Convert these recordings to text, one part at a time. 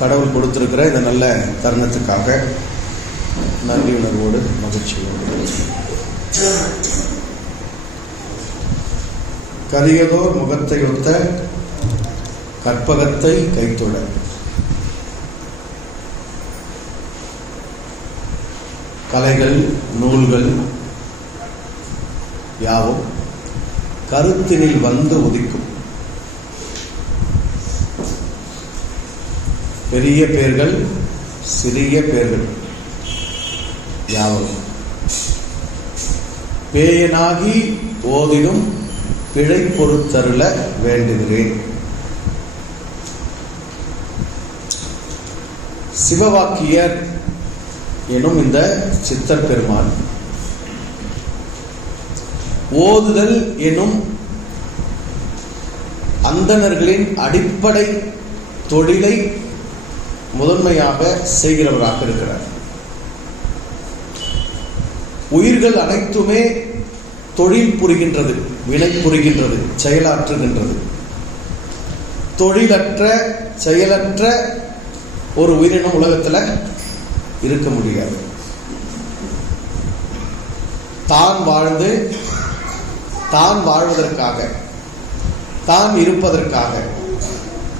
கடவுள் கொடுத்திருக்கிற இந்த நல்ல தருணத்துக்காக நன்றி உணர்வோடு மகிழ்ச்சியோடு கரியதோர் முகத்தை ஒத்த கற்பகத்தை கைத்தொட கலைகள் நூல்கள் யாவும் கருத்தினில் வந்து உதிக்கும். பெரிய பேர்கள் சிறிய பேர்கள் யாவும் பேயனாகி ஓதினும் பிழை பொறுத்தருள வேண்டுகிறேன். சிவவாக்கியர் எனும் இந்த சித்தர் பெருமான் ஓதுதல் எனும் அந்தணர்களின் அடிப்படை தொழிலை முதன்மையாக செய்கிறவராக இருக்கிறார். உயிர்கள் அனைத்துமே தொழில் புரிகின்றது, வினை புரிகின்றது, செயலாற்றுகின்றது. தொழிலற்ற செயலற்ற ஒரு உயிரினம் உலகத்தில் இருக்க முடியாது. தான் வாழ்ந்து தான் வாழ்வதற்காக, தான் இருப்பதற்காக,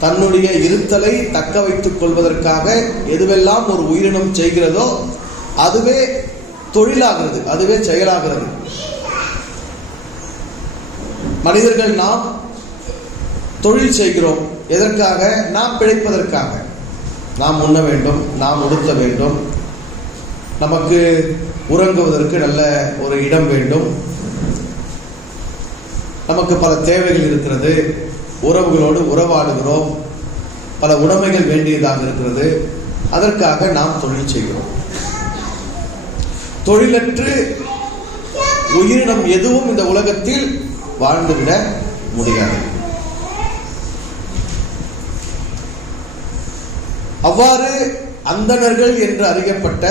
தன்னுடைய இருத்தலை தக்க வைத்துக் கொள்வதற்காக எதுவெல்லாம் ஒரு உயிரினம் செய்கிறதோ அதுவே தொழிலாகிறது, அதுவே செயலாகிறது. மனிதர்கள் நாம் தொழில் செய்கிறோம். எதற்காக? நாம் பிழைப்பதற்காக. நாம் உண்ண வேண்டும், நாம் உடுத்த வேண்டும், நமக்கு உறங்குவதற்கு நல்ல ஒரு இடம் வேண்டும், நமக்கு பல தேவைகள் இருக்கிறது, உறவுகளோடு உறவாடுகிறோம், பல உடைமைகள் வேண்டியதாக இருக்கிறது. அதற்காக நாம் தொழில் செய்கிறோம். தொழிலற்று உயிரினம் எதுவும் இந்த உலகத்தில் வாழ்ந்துவிட முடியாது. அவ்வாறு அந்தணர்கள் என்று அறியப்பட்ட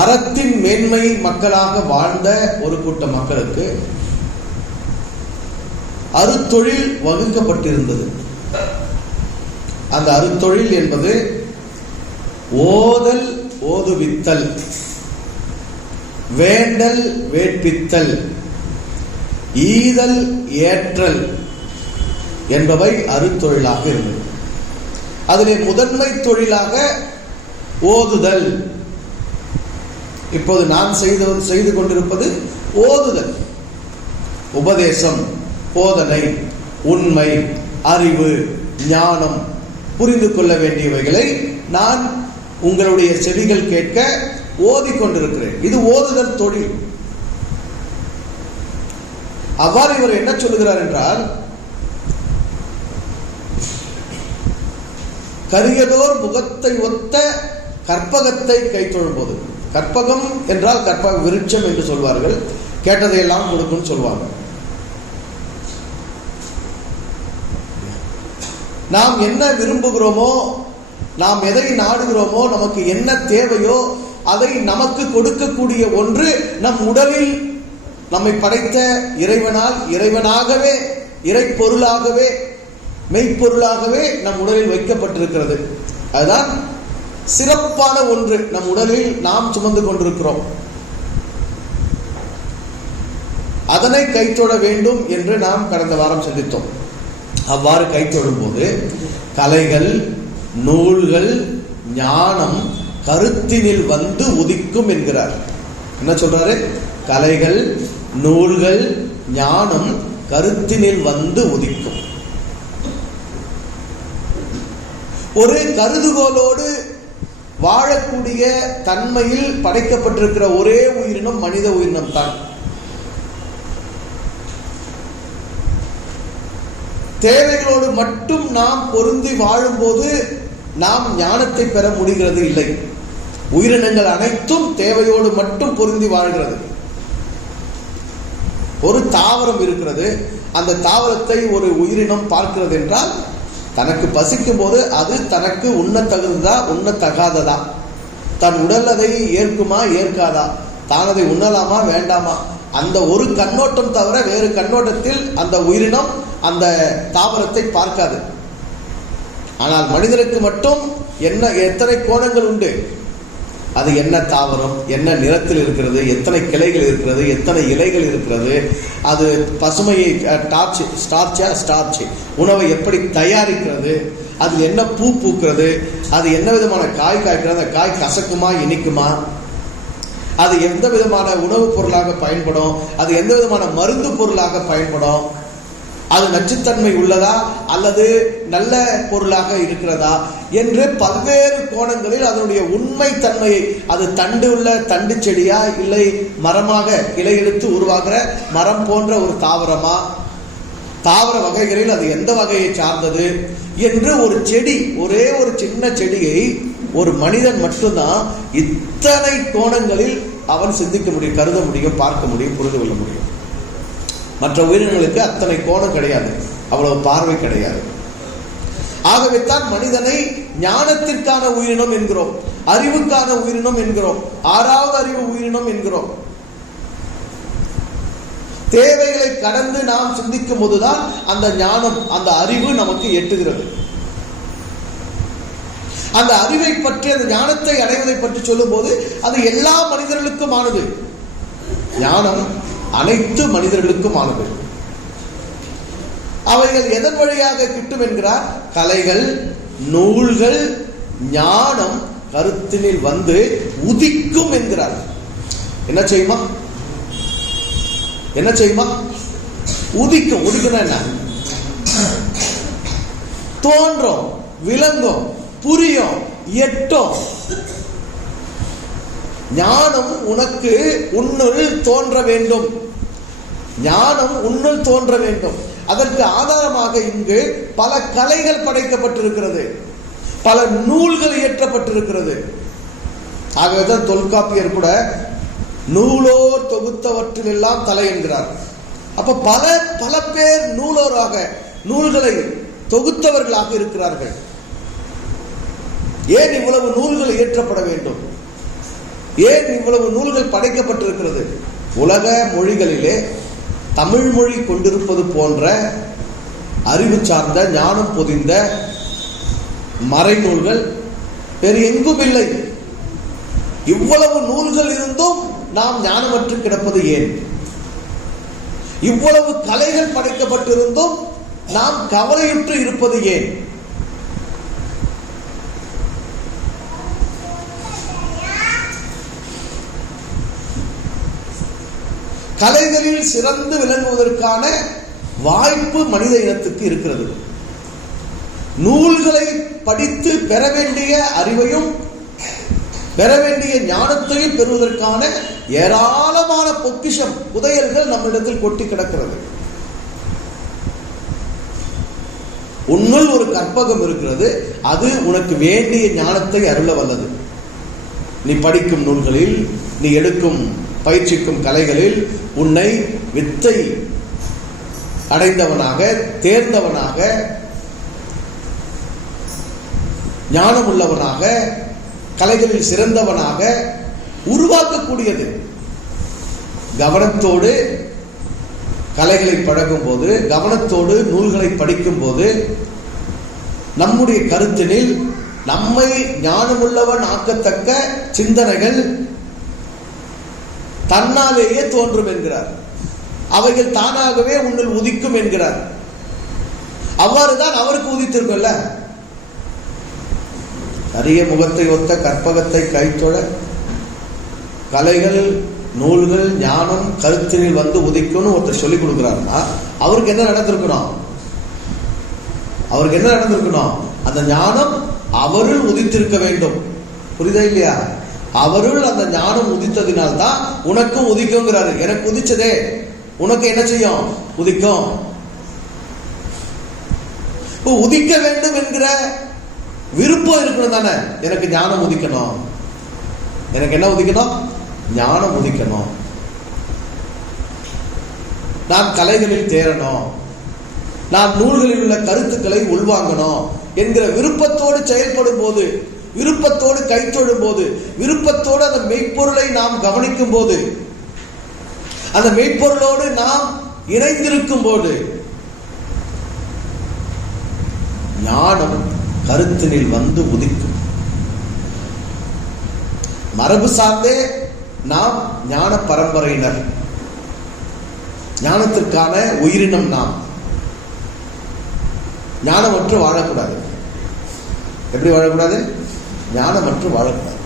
அறத்தின் மேன்மை மக்களாக வாழ்ந்த ஒரு கூட்ட மக்களுக்கு அருத்தொழில் வகுக்கப்பட்டிருந்தது. அந்த அருத்தொழில் என்பது ஓதல் ஓதுவித்தல், வேண்டல் வேட்பித்தல், ஈதல் ஏற்றல் என்பவை அருத்தொழிலாக இருந்தது. அதிலே முதன்மை தொழிலாக ஓதுதல். இப்போது நான் செய்து கொண்டிருப்பது ஓதுதல், உபதேசம், போதனை, உண்மை, அறிவு, ஞானம், புரிந்து கொள்ள வேண்டியவைகளை நான் உங்களுடைய செவிகள் கேட்க ஓதிக்கொண்டிருக்கிறேன். இது ஓதுதல் தொழில். அவ்வாறு இவர் என்ன சொல்லுகிறார் என்றால், கரியதோர் முகத்தை ஒத்த கற்பகத்தை கை தொழும்போது, கற்பகம் என்றால் கற்பக விருட்சம் என்று சொல்வார்கள், கேட்டதையெல்லாம் கொடுக்கும் சொல்வாங்க. நாம் என்ன விரும்புகிறோமோ, நாம் எதை நாடுகிறோமோ, நமக்கு என்ன தேவையோ அதை நமக்கு கொடுக்கக்கூடிய ஒன்று நம் உடலில் நம்மை படைத்த இறைவனால், இறைவனாகவே, இறை பொருளாகவே, மெய்ப்பொருளாகவே நம் உடலில் வைக்கப்பட்டிருக்கிறது. அதுதான் சிறப்பான ஒன்று. நம் உடலில் நாம் சுமந்து கொண்டிருக்கிறோம். அதனை கைத்தொட வேண்டும் என்று நாம் கடந்த வாரம் சிந்தித்தோம். அவ்வாறு கைத்தொடும் போது கலைகள், நூல்கள், ஞானம் கருத்தினில் வந்து உதிக்கும் என்கிறார். என்ன சொல்றாரு? கலைகள், நூல்கள், ஞானம் கருத்தினில் வந்து உதிக்கும். ஒரு கருதுகோளோடு வாழக்கூடிய தன்மையில் படைக்கப்பட்டிருக்கிற ஒரே உயிரினம் மனித உயிரினம் தான். தேவைகளோடு மட்டும் நாம் பொருந்தி வாழும்போது நாம் ஞானத்தை பெற முடிகிறது இல்லை. உயிரினங்கள் அனைத்தும் தேவையோடு மட்டும் பொருந்தி வாழ்கிறது. ஒரு தாவரம் இருக்கிறது, அந்த தாவரத்தை ஒரு உயிரினம் பார்க்கிறது என்றால் தனக்கு பசிக்கும் போது அது தனக்கு உண்ண தகுந்ததா உண்ண தகாததா, தன் உடல் அதை ஏற்குமா ஏற்காதா, தான் அதை உண்ணலாமா வேண்டாமா, அந்த ஒரு கண்ணோட்டம் தவிர வேறு கண்ணோட்டத்தில் அந்த உயிரினம் அந்த தாவரத்தை பார்க்காது. ஆனால் மனிதனுக்கு மட்டும் எத்தனை கோணங்கள் உண்டு, அது என்ன தாவரம், என்ன நிறத்தில் இருக்கிறது, எத்தனை கிளைகள் இருக்கிறது, எத்தனை இலைகள் இருக்கிறது, அது பசுமையை ஸ்டார்ச் உணவை எப்படி தயாரிக்கிறது, அது என்ன பூ பூக்கிறது, அது என்ன விதமான காய் காய்க்கிறது, அந்த காய் கசக்குமா இனிக்குமா, அது எந்த விதமான உணவுப் பொருளாக பயன்படும், அது எந்த விதமான மருந்து பொருளாக பயன்படும், அது நச்சுத்தன்மை உள்ளதா அல்லது நல்ல பொருளாக இருக்கிறதா என்று பல்வேறு கோணங்களில் அதனுடைய உண்மை தன்மையை, அது தண்டு செடியா இல்லை மரமாக இலையெடுத்து உருவாகிற மரம் போன்ற ஒரு தாவரமா, தாவர வகைகளில் அது எந்த வகையை சார்ந்தது என்று ஒரு செடி, ஒரே ஒரு சின்ன செடியை ஒரு மனிதன் மட்டும்தான் இத்தனை கோணங்களில் அவன் சிந்திக்க முடியும், கருத முடியும், பார்க்க முடியும், புரிந்து கொள்ள முடியும். மற்ற உயிரினங்களுக்கு அத்தனை கோணம் கிடையாது, அவ்வளவு பார்வை கிடையாது. ஆகவே தான் மனிதனை ஞானத்திற்கான உயிரினம் என்கிறோம், அறிவுக்கான உயிரினம் என்கிறோம், ஆறாவது அறிவு உயிரினம் என்கிறோம். தேவைகளை கடந்து நாம் சிந்திக்கும் போதுதான் அந்த ஞானம், அந்த அறிவு நமக்கு எட்டுகிறது. அந்த அறிவை பற்றி, அந்த ஞானத்தை அடைவதை பற்றி சொல்லும் போது அது எல்லா மனிதர்களுக்கும் ஆனது. ஞானம் அனைத்து மனிதர்களுக்கும் ஆனது. அவைகள் எதன் வழியாக கிட்டும் என்கிறார்? கலைகள், நூல்கள், ஞானம் கருத்தினில் வந்து உதிக்கும் என்கிறார். என்ன செய்யுமா? என்ன செய்யுமா? உதிக்கும். உதிக்கணும் என்ன? தோன்றும், விளங்கும், புரியும், எட்டும். ஞானம் உனக்கு உன்னுள் தோன்ற வேண்டும். ஞானம் உன்னுள் தோன்ற வேண்டும். அதற்கு ஆதாரமாக இங்கு பல கலைகள் படைக்கப்பட்டிருக்கிறது, பல நூல்கள் இயற்றப்பட்டிருக்கிறது. ஆகவேதான் தொல்காப்பியர் கூட நூலோர் தொகுத்தவற்றில் எல்லாம் தலை என்கிறார். அப்ப பல பல பேர் நூலோராக, நூல்களை தொகுத்தவர்களாக இருக்கிறார்கள். ஏன் இவ்வளவு நூல்கள் இயற்றப்பட வேண்டும்? ஏன் இவ்வளவு நூல்கள் படைக்கப்பட்டிருக்கிறது? உலக மொழிகளிலே தமிழ் மொழி கொண்டிருப்பது போன்ற அறிவு சார்ந்த, ஞானம் பொதிந்த மறைநூல்கள் வேறு எங்கும் இல்லை. இவ்வளவு நூல்கள் இருந்தும் நாம் ஞானமற்று கிடப்பது ஏன்? இவ்வளவு கலைகள் படைக்கப்பட்டிருந்தும் நாம் கவலையுற்று இருப்பது ஏன்? கலைகளில் சிறந்து விளங்குவதற்கான வாய்ப்பு மனித இனத்துக்கு இருக்கிறது. நூல்களை படித்து பெற வேண்டிய அறிவையும் பெற வேண்டிய ஞானத்தையும் பெறுவதற்கான ஏராளமான பொக்கிஷம், புதையல்கள் நம்மிடத்தில் கொட்டி கிடக்கிறது. உன்னுள் ஒரு கற்பகம் இருக்கிறது, அது உனக்கு வேண்டிய ஞானத்தை அருள வல்லது. நீ படிக்கும் நூல்களில், நீ எடுக்கும் பயிற்சிக்கும் கலைகளில் உன்னை வித்தை அடைந்தவனாக, தேர்ந்தவனாக, ஞானம் உள்ளவனாக, கலைகளில் சிறந்தவனாக உருவாக்கக்கூடியது. கவனத்தோடு கலைகளை பழகும் போது, கவனத்தோடு நூல்களை படிக்கும் போது நம்முடைய கருத்தினில் நம்மை ஞானமுள்ளவன் ஆக்கத்தக்க சிந்தனைகள் தன்னாலேயே தோன்றும் என்கிறார். அவைகள் தானாகவே உன்னில் உதிக்கும் என்கிறார். அவ்வாறுதான் அவருக்கு உதித்திருக்கும்ல. அரிய முகத்தை ஒத்த கற்பகத்தை கைத்தொழ கலைகள், நூல்கள், ஞானம் கருத்தினில் வந்து உதிக்கும்னு ஒருத்தர் சொல்லிக் கொடுக்கிறாருன்னா அவருக்கு என்ன நடந்திருக்கணும்? அவருக்கு என்ன நடந்திருக்கணும்? அந்த ஞானம் அவருள் உதித்திருக்க வேண்டும். புரியுதா இல்லையா? அவருள் அந்த ஞானம் உதித்ததினால்தான் உனக்கும் உதிக்குங்கிறாரு. எனக்கு உதிச்சதே உனக்கு என்ன செய்யும்? உதிக்கும். உதிக்க வேண்டும் என்கிற விருப்பம் இருக்கணும் தானே. எனக்கு ஞானம் உதிக்கணும். எனக்கு என்ன உதிக்கணும்? ஞானம் உதிக்கணும். நான் கலைகளில் தேரணும், நான் நூல்களில் உள்ள கருத்துக்களை உள்வாங்கணும் என்கிற விருப்பத்தோடு செயல்படும் போது, விருப்பத்தோடு கைத்தொழும் போது, விருப்பத்தோடு அந்த மெய்ப்பொருளை நாம் கவனிக்கும் போது, அந்த மெய்ப்பொருளோடு நாம் இணைந்திருக்கும் போது ஞானம் கருத்தினில் வந்து உதிக்கும். மரபு சார்ந்தே நாம் ஞான பரம்பரையினர், ஞானத்திற்கான உயிரினம். நாம் ஞானமற்று வாழக்கூடாது. எப்படி வாழக்கூடாது? ஞானமற்று வாழக்கூடாது.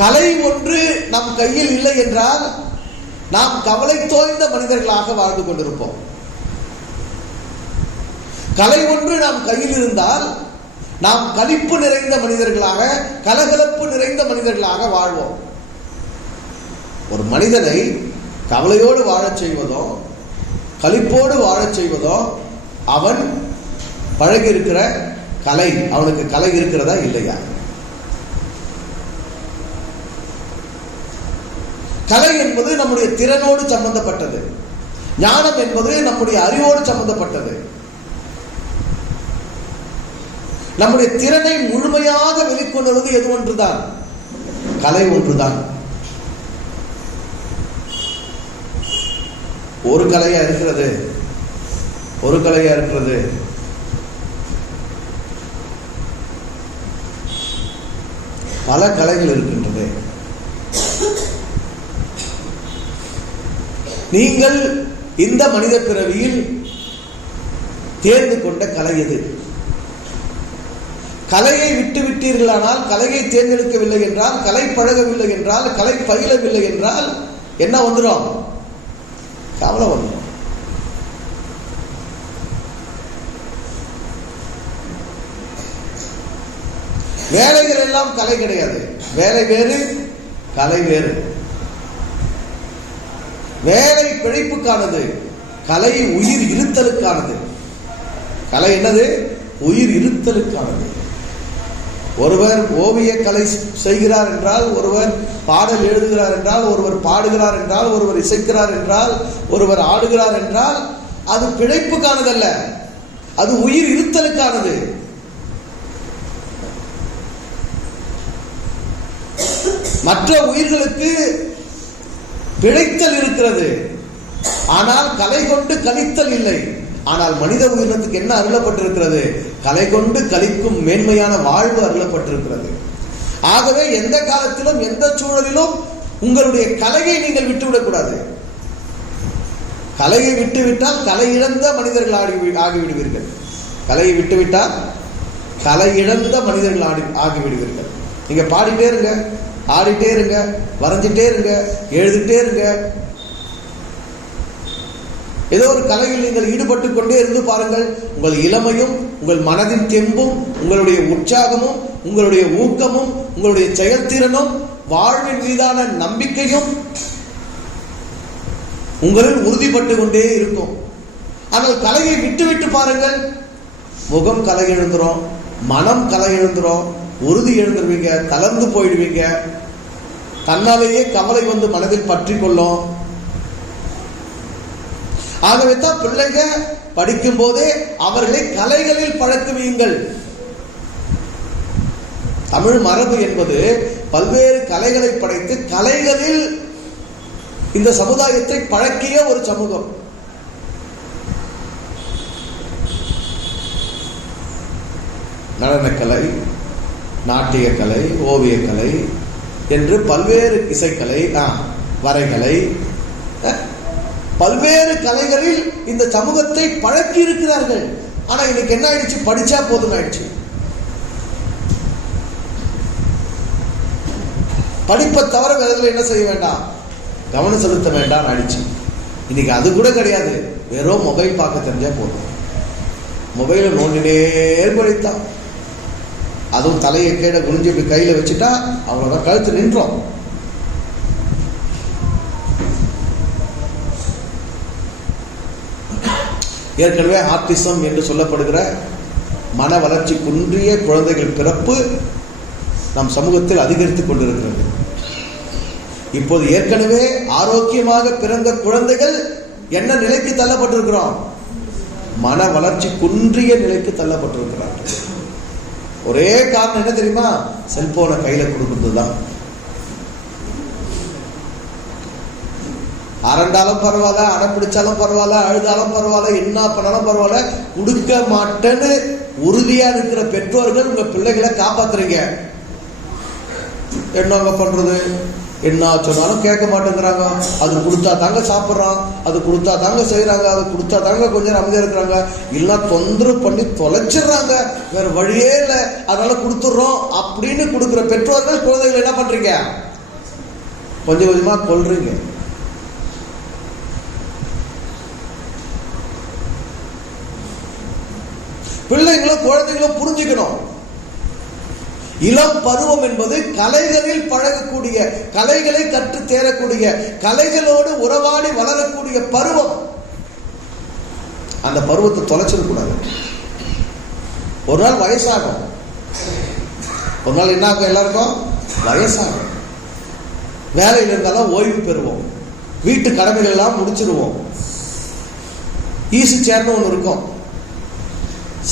கலை ஒன்று நம் கையில் இல்லை என்றால் நாம் கவலை தோய்ந்த மனிதர்களாக வாழ்ந்து கொண்டிருப்போம். கலை ஒன்று நாம் கையில் இருந்தால் நாம் களிப்பு நிறைந்த மனிதர்களாக, கலகலப்பு நிறைந்த மனிதர்களாக வாழ்வோம். ஒரு மனிதனை கவலையோடு வாழச் செய்வதோ களிப்போடு வாழச் செய்வதோ அவன் பழகி இருக்கிற கலை, அவனுக்கு கலை இருக்கிறதா இல்லையா? கலை என்பது நம்முடைய திறனோடு சம்பந்தப்பட்டது. ஞானம் என்பது நம்முடைய அறிவோடு சம்பந்தப்பட்டது. நம்முடைய திறனை முழுமையாக வெளிக்கொண்டு எது ஒன்றுதான்? கலை ஒன்றுதான். ஒரு கலையா இருக்கிறது, ஒரு கலையா இருக்கிறது. பல கலைகள் இருக்கின்றது. நீங்கள் இந்த மனித பிறவியில் தேர்ந்து கொண்ட கலை எது? கலையை விட்டு விட்டீர்களானால், கலையை தேர்ந்தெடுக்கவில்லை என்றால், கலை பழகவில்லை என்றால், கலை பயிலவில்லை என்றால் என்ன வந்துடும்? கவலை வந்துடும். வேலைகள் எல்லாம் கலை கிடையாது. வேலை வேறு, கலை வேறு. வேலை பிழைப்புக்கானது, கலை உயிர் இருத்தலுக்கானது. கலை என்னது? உயிர் இருத்தலுக்கானது. ஒருவர் ஓவிய கலை செய்கிறார் என்றால், ஒருவர் பாடல் எழுதுகிறார் என்றால், ஒருவர் பாடுகிறார் என்றால், ஒருவர் இசைக்கிறார் என்றால், ஒருவர் ஆடுகிறார் என்றால் அது பிழைப்புக்கானதல்ல, அது உயிர் இருத்தலுக்கானது. மற்ற உயிர்களுக்கு பிழைத்தல் இருக்கிறது, ஆனால் கலை கொண்டு கழித்தல் இல்லை. ஆனால் மனித உயிரினத்துக்கு என்ன அருளப்பட்டிருக்கிறது? கலை கொண்டு கழிக்கும் மேன்மையான வாழ்வு அருளப்பட்டிருக்கிறது. ஆகவே எந்த காலத்திலும் எந்த சூழலிலும் உங்களுடைய கலையை நீங்கள் விட்டுவிடக்கூடாது. கலையை விட்டுவிட்டால் கலை இழந்த மனிதர்கள் ஆகிவிடுவீர்கள். கலையை விட்டுவிட்டால் கலை இழந்த மனிதர்கள் ஆகிவிடுவீர்கள். நீங்க பாடிட்டே இருங்க, ஆடிட்டே இருங்க, வரைஞ்சிட்டே இருங்க, எழுதிட்டே இருங்க. ஏதோ ஒரு கலையில் நீங்கள் ஈடுபட்டு கொண்டே இருந்து பாருங்கள். உங்கள் இளமையும், உங்கள் மனதின் தெம்பும், உங்களுடைய உற்சாகமும், உங்களுடைய ஊக்கமும், உங்களுடைய செயல்திறனும், வாழ்வின் மீதான நம்பிக்கையும் உங்களில் உறுதிப்பட்டு கொண்டே இருக்கும். ஆனால் கலையை விட்டு விட்டு பாருங்கள், முகம் கலை எழுந்துரும், மனம் கலை எழுந்துரும், உறுதி எழுந்துருவீங்க, தளர்ந்து போயிடுவீங்க. தன்னாலேயே கவலை வந்து மனதில் பற்றி கொள்ளும். ஆகவே தான் பிள்ளைங்க படிக்கும் போதே அவர்களை கலைகளில் பழக்குவீங்கள். தமிழ் மரபு என்பது பல்வேறு கலைகளை படைத்து கலைகளில் இந்த சமுதாயத்தை பழக்கிய ஒரு சமூகம். நடனக்கலை, நாட்டிய கலை, ஓவியக்கலை என்று பல்வேறு இசைக்கலை, வரைகலை, பல்வேறு கலைகளில் இந்த சமூகத்தை பழக்கி இருக்கிறார்கள். ஆனா இன்னைக்கு என்ன ஆயிடுச்சு? படிச்சா போதும் ஆயிடுச்சு. படிப்பை தவிர வேறதுல என்ன செய்ய வேண்டாம், கவனம் செலுத்த வேண்டாம் ஆயிடுச்சு. இன்னைக்கு அது கூட கிடையாது. வெறும் மொபைல் பார்க்க தெரிஞ்சா போதும். மொபைலை நோண்டினே படித்தான், அதுவும் தலையை கீழே குனிஞ்சு இப்படி கையில வச்சுட்டா அவங்களோட கழுத்து நின்றோம். ஏற்கனவே ஆர்டிசம் என்று சொல்லப்படுகிற மன வளர்ச்சி குன்றிய குழந்தைகள் பிறப்பு நம் சமூகத்தில் அதிகரித்துக் கொண்டிருக்கிறது. இப்போது ஏற்கனவே ஆரோக்கியமாக பிறந்த குழந்தைகள் என்ன நிலைக்கு தள்ளப்பட்டிருக்கிறோம்? மன வளர்ச்சி குன்றிய நிலைக்கு தள்ளப்பட்டிருக்கிறார்கள். ஒரே காரணம் என்ன தெரியுமா? செல்போனை கையில கொடுக்கிறது தான். அரண்டாலும் பரவாயில்ல, அடப்பிடிச்சாலும் பரவாயில்ல, அழுதாலும் பரவாயில்ல, என்ன பண்ணாலும் பரவாயில்ல, கொடுக்க மாட்டேன்னு உறுதியா இருக்கிற பெற்றோர்கள் உங்க பிள்ளைகளை காப்பாத்துறீங்க. என்னங்க பண்றது? என்ன சொன்னாலும் கேட்க மாட்டேங்கிறாங்க. அது கொடுத்தா தாங்க சாப்பிட்றான், அது கொடுத்தா தாங்க செய்யறாங்க, அது கொடுத்தா தாங்க கொஞ்சம் அமைதியா இருக்கிறாங்க, இல்ல தொந்தரவு பண்ணி தொலைச்சிடுறாங்க, வேற வழியே இல்லை, அதனால கொடுத்துடுறோம் அப்படின்னு கொடுக்குற பெற்றோர்கள் குழந்தைகள் என்ன பண்றீங்க? கொஞ்சம் கொஞ்சமா கொல்றீங்க. பிள்ளைங்களும் குழந்தைகளும் புரிஞ்சுக்கணும், இளம் பருவம் என்பது கலைகளில் பழகக்கூடிய, கலைகளை கற்று தேரக்கூடிய, கலைகளோடு உறவாடி வளரக்கூடிய பருவம். அந்த பருவத்தை தொலைச்சிடக்கூடாது. ஒரு நாள் வயசாகும், ஒரு நாள் என்ன ஆகும்? எல்லாருக்கும் வயசாகும். வேலையில் இருந்தாலும் ஓய்வு பெறுவோம், வீட்டு கடமைகள் எல்லாம் முடிச்சிருவோம். ஈஸி சேர்னு ஒன்று இருக்கும்,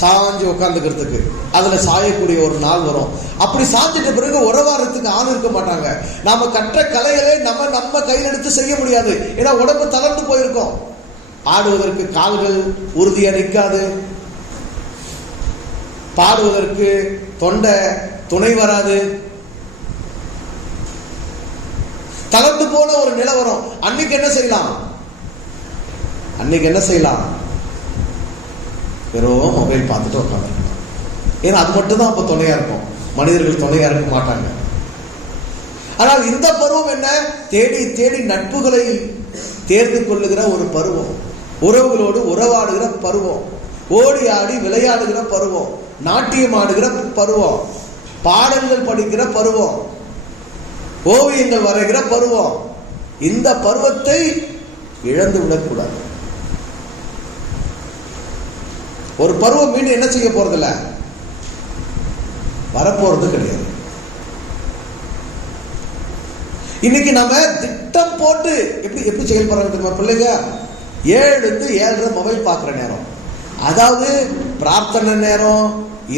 சாஞ்சு உட்காந்துக்கிறதுக்கு, அதுல சாயக்கூடிய ஒரு நாள் வரும். அப்படி சாஞ்சிட்ட பிறகு உறவாடுறதுக்கு ஆள் இருக்க மாட்டாங்க. நாம கற்ற கலைகளை நம்ம கையில் எடுத்து செய்ய முடியாது, ஏன்னா உடம்பு தளர்ந்து போயிருக்கோம். ஆடுவதற்கு கால்கள் உறுதியா நிற்காது, பாடுவதற்கு தொண்டை துணை வராது, தளர்ந்து போன ஒரு நிலை வரும். அன்னைக்கு என்ன செய்யலாம்? வெறும் மொபைல் பார்த்துட்டு உட்காந்துருக்கலாம். ஏன்னா அது மட்டும்தான் அப்ப துணையா இருக்கும், மனிதர்கள் துணையா இருக்க மாட்டாங்க. ஆனால் இந்த பருவம் என்ன? தேடி தேடி நட்புகளை தேர்ந்து கொள்ளுகிற ஒரு பருவம், உறவுகளோடு உறவாடுகிற பருவம், ஓடி ஆடி விளையாடுகிற பருவம், நாட்டியம் ஆடுகிற பருவம், பாடல்கள் படிக்கிற பருவம், ஓவியங்கள் வரைகிற பருவம். இந்த பருவத்தை இழந்து விடக்கூடாது. ஒரு பருவம் மீண்டும் என்ன செய்ய போறதில்ல, வரப்போறது கிடையாது. இன்னைக்கு நம்ம திட்டம் போட்டு எப்படி செயல்படுறாங்க தெரியுமா? பிள்ளைங்க 7-7:30 மொபைல் பார்க்குற நேரம், அதாவது பிரார்த்தனை நேரம்,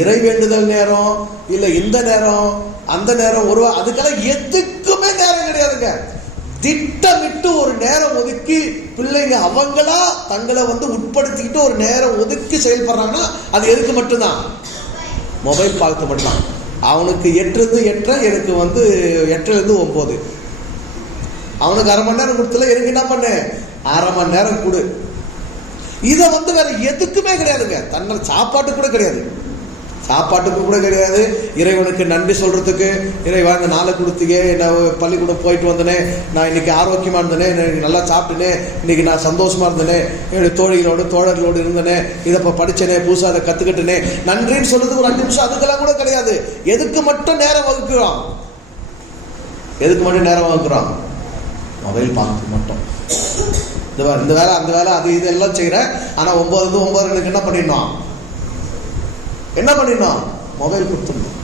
இறை வேண்டுதல் நேரம், இல்ல இந்த நேரம் அந்த நேரம், அதுக்கெல்லாம் எதுக்குமே நேரம் கிடையாதுங்க. திட்டமிட்டு ஒரு நேரம் ஒதுக்கி பிள்ளைங்க அவங்களா தங்களை உட்படுத்திக்கிட்டு ஒரு நேரம் ஒதுக்கி செயல்படுறாங்கன்னா அது எதுக்கு மட்டும்தான்? மொபைல் பார்த்து மட்டும்தான். அவனுக்கு 8-8, எனக்கு 8-9. அவனுக்கு 1/2 மணி நேரம் கொடுத்துல எனக்கு என்ன பண்ண 1/2 மணி நேரம் கொடு. இதை வேற எதுக்குமே கிடையாதுங்க. தன்னை சாப்பாட்டுக்கு கூட கிடையாது, இறைவனுக்கு நன்றி சொல்றதுக்கு, இறைவா இந்த நாளை கொடுத்தீங்க, நான் பள்ளிக்கூடம் போயிட்டு வந்தனே, நான் இன்னைக்கு ஆரோக்கியமா இருந்தனே, நல்லா சாப்பிட்டேனே, இன்னைக்கு நான் சந்தோஷமா இருந்தனே, என்னுடைய தோழர்களோடு இருந்தனே, இதை படிச்சனே, புதுசா அதை கத்துக்கிட்டனே, நன்றின்னு சொல்றதுக்கு ஒரு 5 நிமிஷம் அதுக்கெல்லாம் கூட கிடையாது. எதுக்கு மட்டும் நேரம் வகுக்கிறோம்? மொபைல் பார்த்து மட்டும். இந்த வேலை அந்த வேலை அது இதெல்லாம் செய்யறேன். ஆனா 9-9 என்ன பண்ணிடணும்? மொபைல் கொடுத்துடணும்.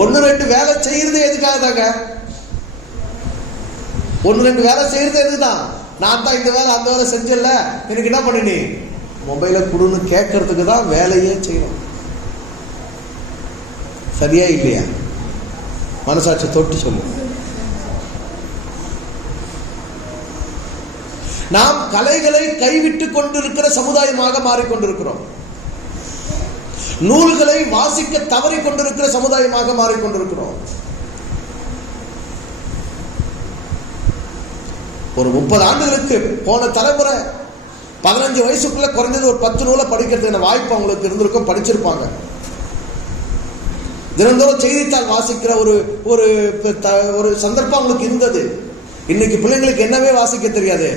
1-2 வேலை செய்யறது எதுக்காக தாங்க? 1-2 வேலை செய்யறது எதுதான்? நான் தான் இந்த வேலை அந்த வேலை செஞ்சல, எனக்கு என்ன பண்ணி மொபைலை கொடுன்னு கேட்கறதுக்கு தான் வேலையே செய்யணும். சரியா இல்லையா? மனசாட்சி தொட்டு சொல்லு. நாம் கலைகளை கைவிட்டு கொண்டிருக்கிற சமுதாயமாக மாறிக்கொண்டிருக்கிறோம். நூல்களை வாசிக்க தவறி கொண்டிருக்கிற சமுதாயமாக மாறிக்கொண்டிருக்கிறோம். ஒரு 30 ஆண்டுகளுக்கு போன தலைமுறை 15 வயசுக்குள்ள குறைஞ்சது ஒரு 10 நூலை படிக்கிறதுக்கான வாய்ப்பு அவங்களுக்கு இருந்திருக்கும், படிச்சிருப்பாங்க. தினந்தோறும் செய்தித்தாள் வாசிக்கிற ஒரு சந்தர்ப்பம் அவங்களுக்கு இருந்தது. இன்னைக்கு பிள்ளைங்களுக்கு என்னவே வாசிக்க தெரியாது,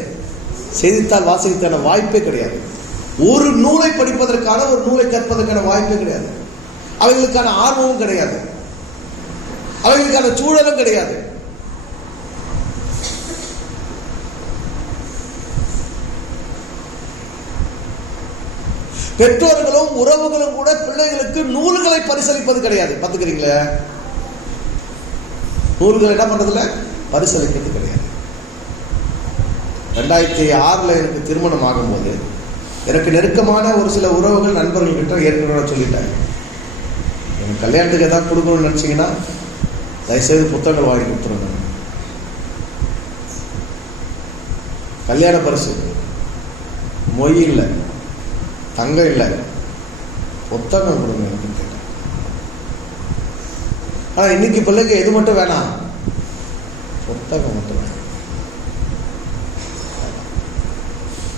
செய்தித்தாள் வாசிக்கிறதுக்கான வாய்ப்பே கிடையாது. ஒரு நூலை படிப்பதற்கான, ஒரு நூலை கற்பதற்கான வாய்ப்பே கிடையாது. அவைகளுக்கான ஆர்வமும் கிடையாது, அவைகளுக்கான சூழலும் கிடையாது. பெற்றோர்களும் உறவுகளும் கூட பிள்ளைகளுக்கு நூல்களை பரிசளிப்பது கிடையாது. பார்த்துக்கிறீங்களா? நூல்கள் என்ன பண்றதில்ல, பரிசளிக்கிறது கிடையாது. 2006 எனக்கு திருமணம் ஆகும்போது எனக்கு நெருக்கமான ஒரு சில உறவுகள், நண்பர்கள் கிட்ட ஏற்கனவே சொல்லிட்டாங்க, எனக்கு கல்யாணத்துக்கு ஏதாவது கொடுக்கணும்னு நினைச்சீங்கன்னா தயவுசெய்து புத்தகங்கள் வாங்கி கொடுத்துருங்க. கல்யாண பரிசு மொய் இல்லை, தங்கம் இல்லை, புத்தகம் கொடுங்க அப்படின்னு கேட்டேன். ஆனா இன்னைக்கு பிள்ளைங்க எது மட்டும் வேணாம், புத்தகம் மட்டும் வேணாம்,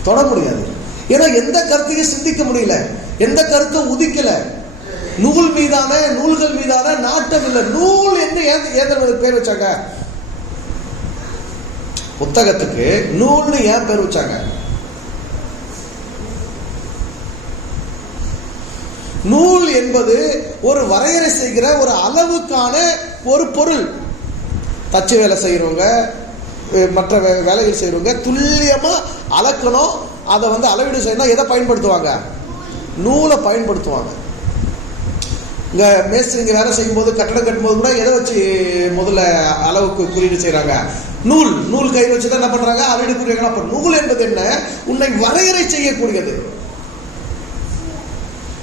தொட முடியாது. ஏன்னா எந்த கருத்தையும் சிந்திக்க முடியல, எந்த கருத்தும் உதிக்கல. நூல் மீதான, நூல்கள் மீதான நாட்டம் இல்லை. நூல் என்ன ஏன் பேர் வச்சாங்க? புத்தகத்துக்கு நூல்னு ஏன் பேர் வச்சாங்க? நூல் என்பது ஒரு வரையறை செய்கிற ஒரு அளவுக்கான ஒரு பொருள். தச்சு வேலை செய்யறவங்க, மற்ற வேலைகள் செய்யறவங்க துல்லியமா அளக்கணும், அதை அளவீடு செய்யணும். எதை பயன்படுத்துவாங்க? நூலை பயன்படுத்துவாங்க. இங்க மேஸ்திரிங்க வேலை செய்யும் போது, கட்டடம் கட்டும்போது கூட எதை வச்சு முதல்ல அளவுக்கு குறியீடு செய்யறாங்க? நூல். நூல் கயிறு வச்சுதான் என்ன பண்றாங்க? அளவீடு குறியீடு. நூல் என்பது என்ன? உன்னை வரையறை செய்யக்கூடியது,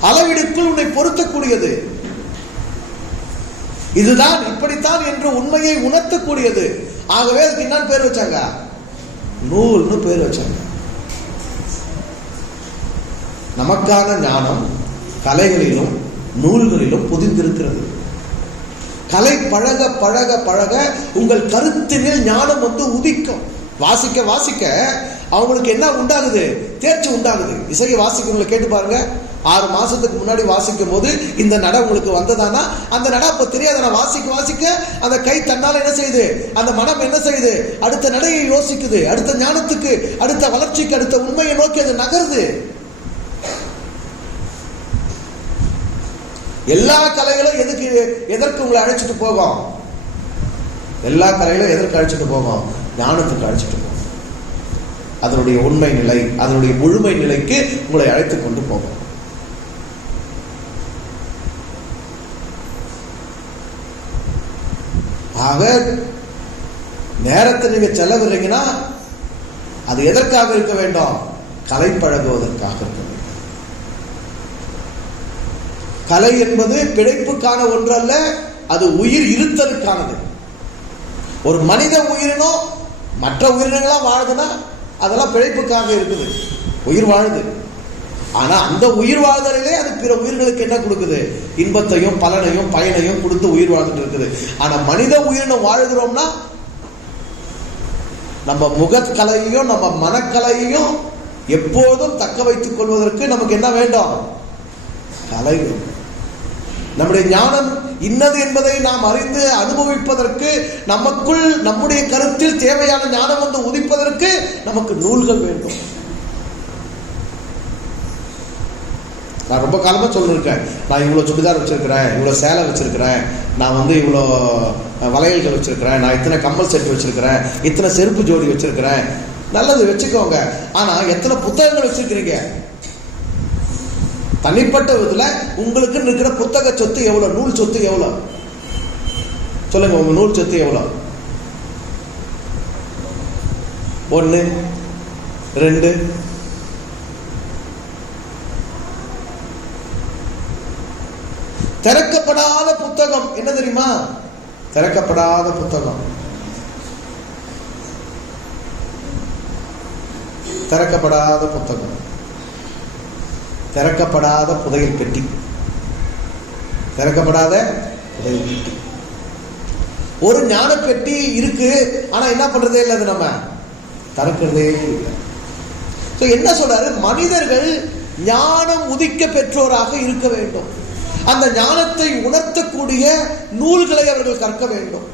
அளவீடுக்குள் உன்னை பொருத்தக்கூடியது. இதுதான், இப்படித்தான் என்று உண்மையை உணர்த்தக்கூடியது. ஆகவே அதுக்கு என்ன பேர் வச்சாங்க? நூல்னு பேர் வச்சாங்க. நமக்கான ஞானம் கலைகளிலும் நூல்களிலும் பொதிந்திருக்கிறது. கலை பழக பழக பழக உங்கள் கருத்தினில் ஞானம் உதிக்கும். வாசிக்க வாசிக்க அவங்களுக்கு என்ன உண்டாகுது? தேர்ச்சி உண்டாகுது. இசையை வாசிக்கிறவங்களை கேட்டு பாருங்க. 6 மாசத்துக்கு முன்னாடி வாசிக்கும் போது இந்த நட உங்களுக்கு வந்ததானா? அந்த நட அப்ப தெரியாத. வாசிக்க வாசிக்க அந்த கை தன்னால என்ன செய்யுது? அந்த மனம் என்ன செய்யுது? அடுத்த நடையை யோசிக்குது, அடுத்த ஞானத்துக்கு, அடுத்த வளர்ச்சிக்கு, அடுத்த உண்மையை நோக்கி அது நகருது. எல்லா கலைகளும் எதற்கு உங்களை அழைச்சிட்டு போகும்? எல்லா கலைகளும் எதற்கு அழைச்சிட்டு போகும்? ஞானத்துக்கு அழைச்சிட்டு போகும். அதனுடைய உண்மை நிலை, அதனுடைய முழுமை நிலைக்கு உங்களை அழைத்துக் கொண்டு போகும். ஆக நேரத்தை நீங்க செலவிடுறீங்கன்னா அது எதற்காக இருக்க வேண்டும்? கலை பழகுவதற்காக இருக்க வேண்டும். கலை என்பது பிழைப்புக்கான ஒன்றல்ல, அது உயிர் இருத்தலுக்கானது. ஒரு மனித உயிரினம் மற்ற உயிரினங்களா வாழுதுன்னா அதெல்லாம் பிழைப்புக்காக இருக்குது, உயிர் வாழுது. ஆனா அந்த உயிர் வாழ்தலே அது பிற உயிர்களுக்கு என்ன கொடுக்குது? இன்பத்தையும் பலனையும் பயனையும் கொடுத்து உயிர் வாழ்ந்துட்டு இருக்குது. ஆனா மனித உயிரினம் வாழுகிறோம்னா நம்ம முகக்கலையையும் நம்ம மனக்கலையையும் எப்போதும் தக்க வைத்துக் கொள்வதற்கு நமக்கு என்ன வேண்டும்? கலை. நம்முடைய ஞானம் இன்னது என்பதை நாம் அறிந்து அனுபவிப்பதற்கு, நமக்குள் நம்முடைய கருத்தில் தேவையான ஞானம் உதிப்பதற்கு நமக்கு நூல்கள் வேண்டும். நான் ரொம்ப காலமா சொல்லிருக்கேன், நான் இவ்வளவு சுடிதார் வச்சிருக்கிறேன், இவ்வளவு சேலை வச்சிருக்கிறேன், நான் இவ்வளோ வளையல்கள் வச்சிருக்கிறேன், நான் இத்தனை கம்மல் செட் வச்சிருக்கிறேன், இத்தனை செருப்பு ஜோடி வச்சிருக்கிறேன். நல்லது, வச்சுக்கோங்க. ஆனா எத்தனை புத்தகங்கள் வச்சிருக்கிறீங்க? தனிப்பட்ட விதத்துல உங்களுக்கு இருக்கிற புத்தக சொத்து எவ்வளவு? நூல் சொத்து எவ்வளவு? சொல்லுங்க, உங்க நூல் சொத்து எவ்வளவு? 1 2 திறக்கப்படாத புத்தகம் என்ன தெரியுமா? திறக்கப்படாத புத்தகம், திறக்கப்படாத புத்தகம், திறக்கப்படாத புதையல் பெட்டி, திறக்கப்படாத புதையல் பெட்டி. ஒரு ஞான பெட்டி இருக்கு, ஆனா என்ன பண்றதே இல்லை, அது நம்ம திறக்கிறதே இல்லை. என்ன சொல்றாரு? மனிதர்கள் ஞானம் உதிக்க பெற்றோராக இருக்க வேண்டும். அந்த ஞானத்தை உணர்த்தக்கூடிய நூல்களை அவர்கள் கற்க வேண்டும்.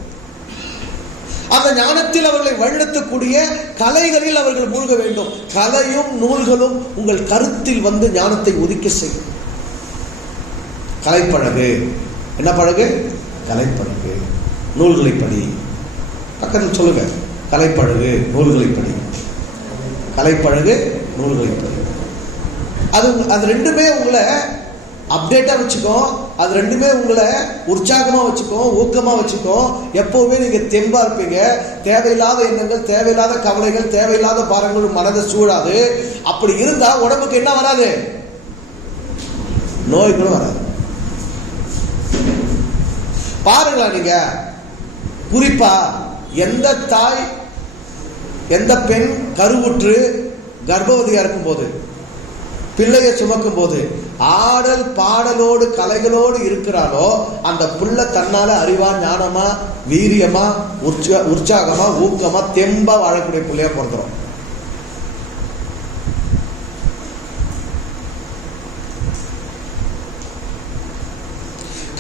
அந்த ஞானத்தில் அவர்களை வழிநடத்தக்கூடிய கலைகளில் அவர்கள் மூழ்க வேண்டும். கலையும் நூல்களும் உங்கள் கருத்தில் ஞானத்தை உதிக்க செய்யும். கலைப்பழகு. என்ன பழகு? கலைப்பழகு. நூல்களை படி. பக்கத்தில் சொல்லுங்க, கலைப்பழகு, நூல்களை படி. கலைப்பழகு, நூல்களை படி. அது ரெண்டுமே உங்களை அப்டேட்டா வச்சுக்கோ. அது ரெண்டுமே உங்களை உற்சாகமா வச்சுக்கோ, ஊக்கமா வச்சுக்கோ. எப்பவுமே நீங்க தெம்பா இருப்பீங்க. தேவையில்லாத எண்ணங்கள், தேவையில்லாத கவலைகள், தேவையில்லாத பாரங்கள் மனதை சூழாது. அப்படி இருந்தா உடம்புக்கு என்ன வராது? நோய்களும் வராது. பாருங்களா, நீங்க குறிப்பா எந்த தாய் எந்த பெண் கருவுற்று கர்ப்பவதியா இருக்கும் போது, பிள்ளையை சுமக்கும் போது ஆடல் பாடலோடு கலைகளோடு இருக்கிறாளோ அந்த புள்ள தன்னால அறிவா, ஞானமா, வீரியமா, உற்சாகமா, ஊக்கமா, தெம்பா வாழக்கூடிய பிள்ளையா பிறந்துடும்.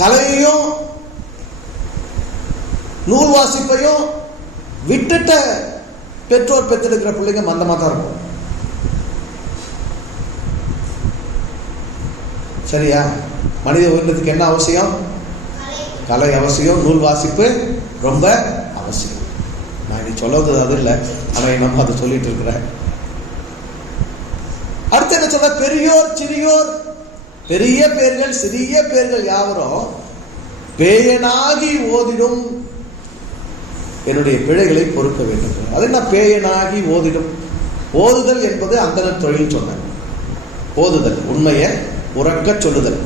கலையையும் நூல் வாசிப்பையும் விட்டுட்ட பெற்றோர் பெற்றெடுக்கிற பிள்ளைங்க மந்தமா தான் இருக்கும். சரியா? மனித உயிரினத்துக்கு என்ன அவசியம்? கலை அவசியம், நூல் வாசிப்பு ரொம்ப அவசியம். நான் நீ சொல்றது அது இல்லை, ஆனால் நம்ம அதை சொல்லிட்டு இருக்கிறேன். அடுத்து என்ன சொல்ல? பெரியோர் சிறியோர், பெரிய பேர்கள் சிறிய பேர்கள் யாவரும் பேயனாகி ஓதிடும் என்னுடைய பிழைகளை பொறுக்க வேண்டும். அது என்ன பேயனாகி ஓதிடும்? ஓதுதல் என்பது அந்தனர் தொழில் சொன்னேன். ஓதுதல் உண்மையை உறக்க சொல்லுதல்.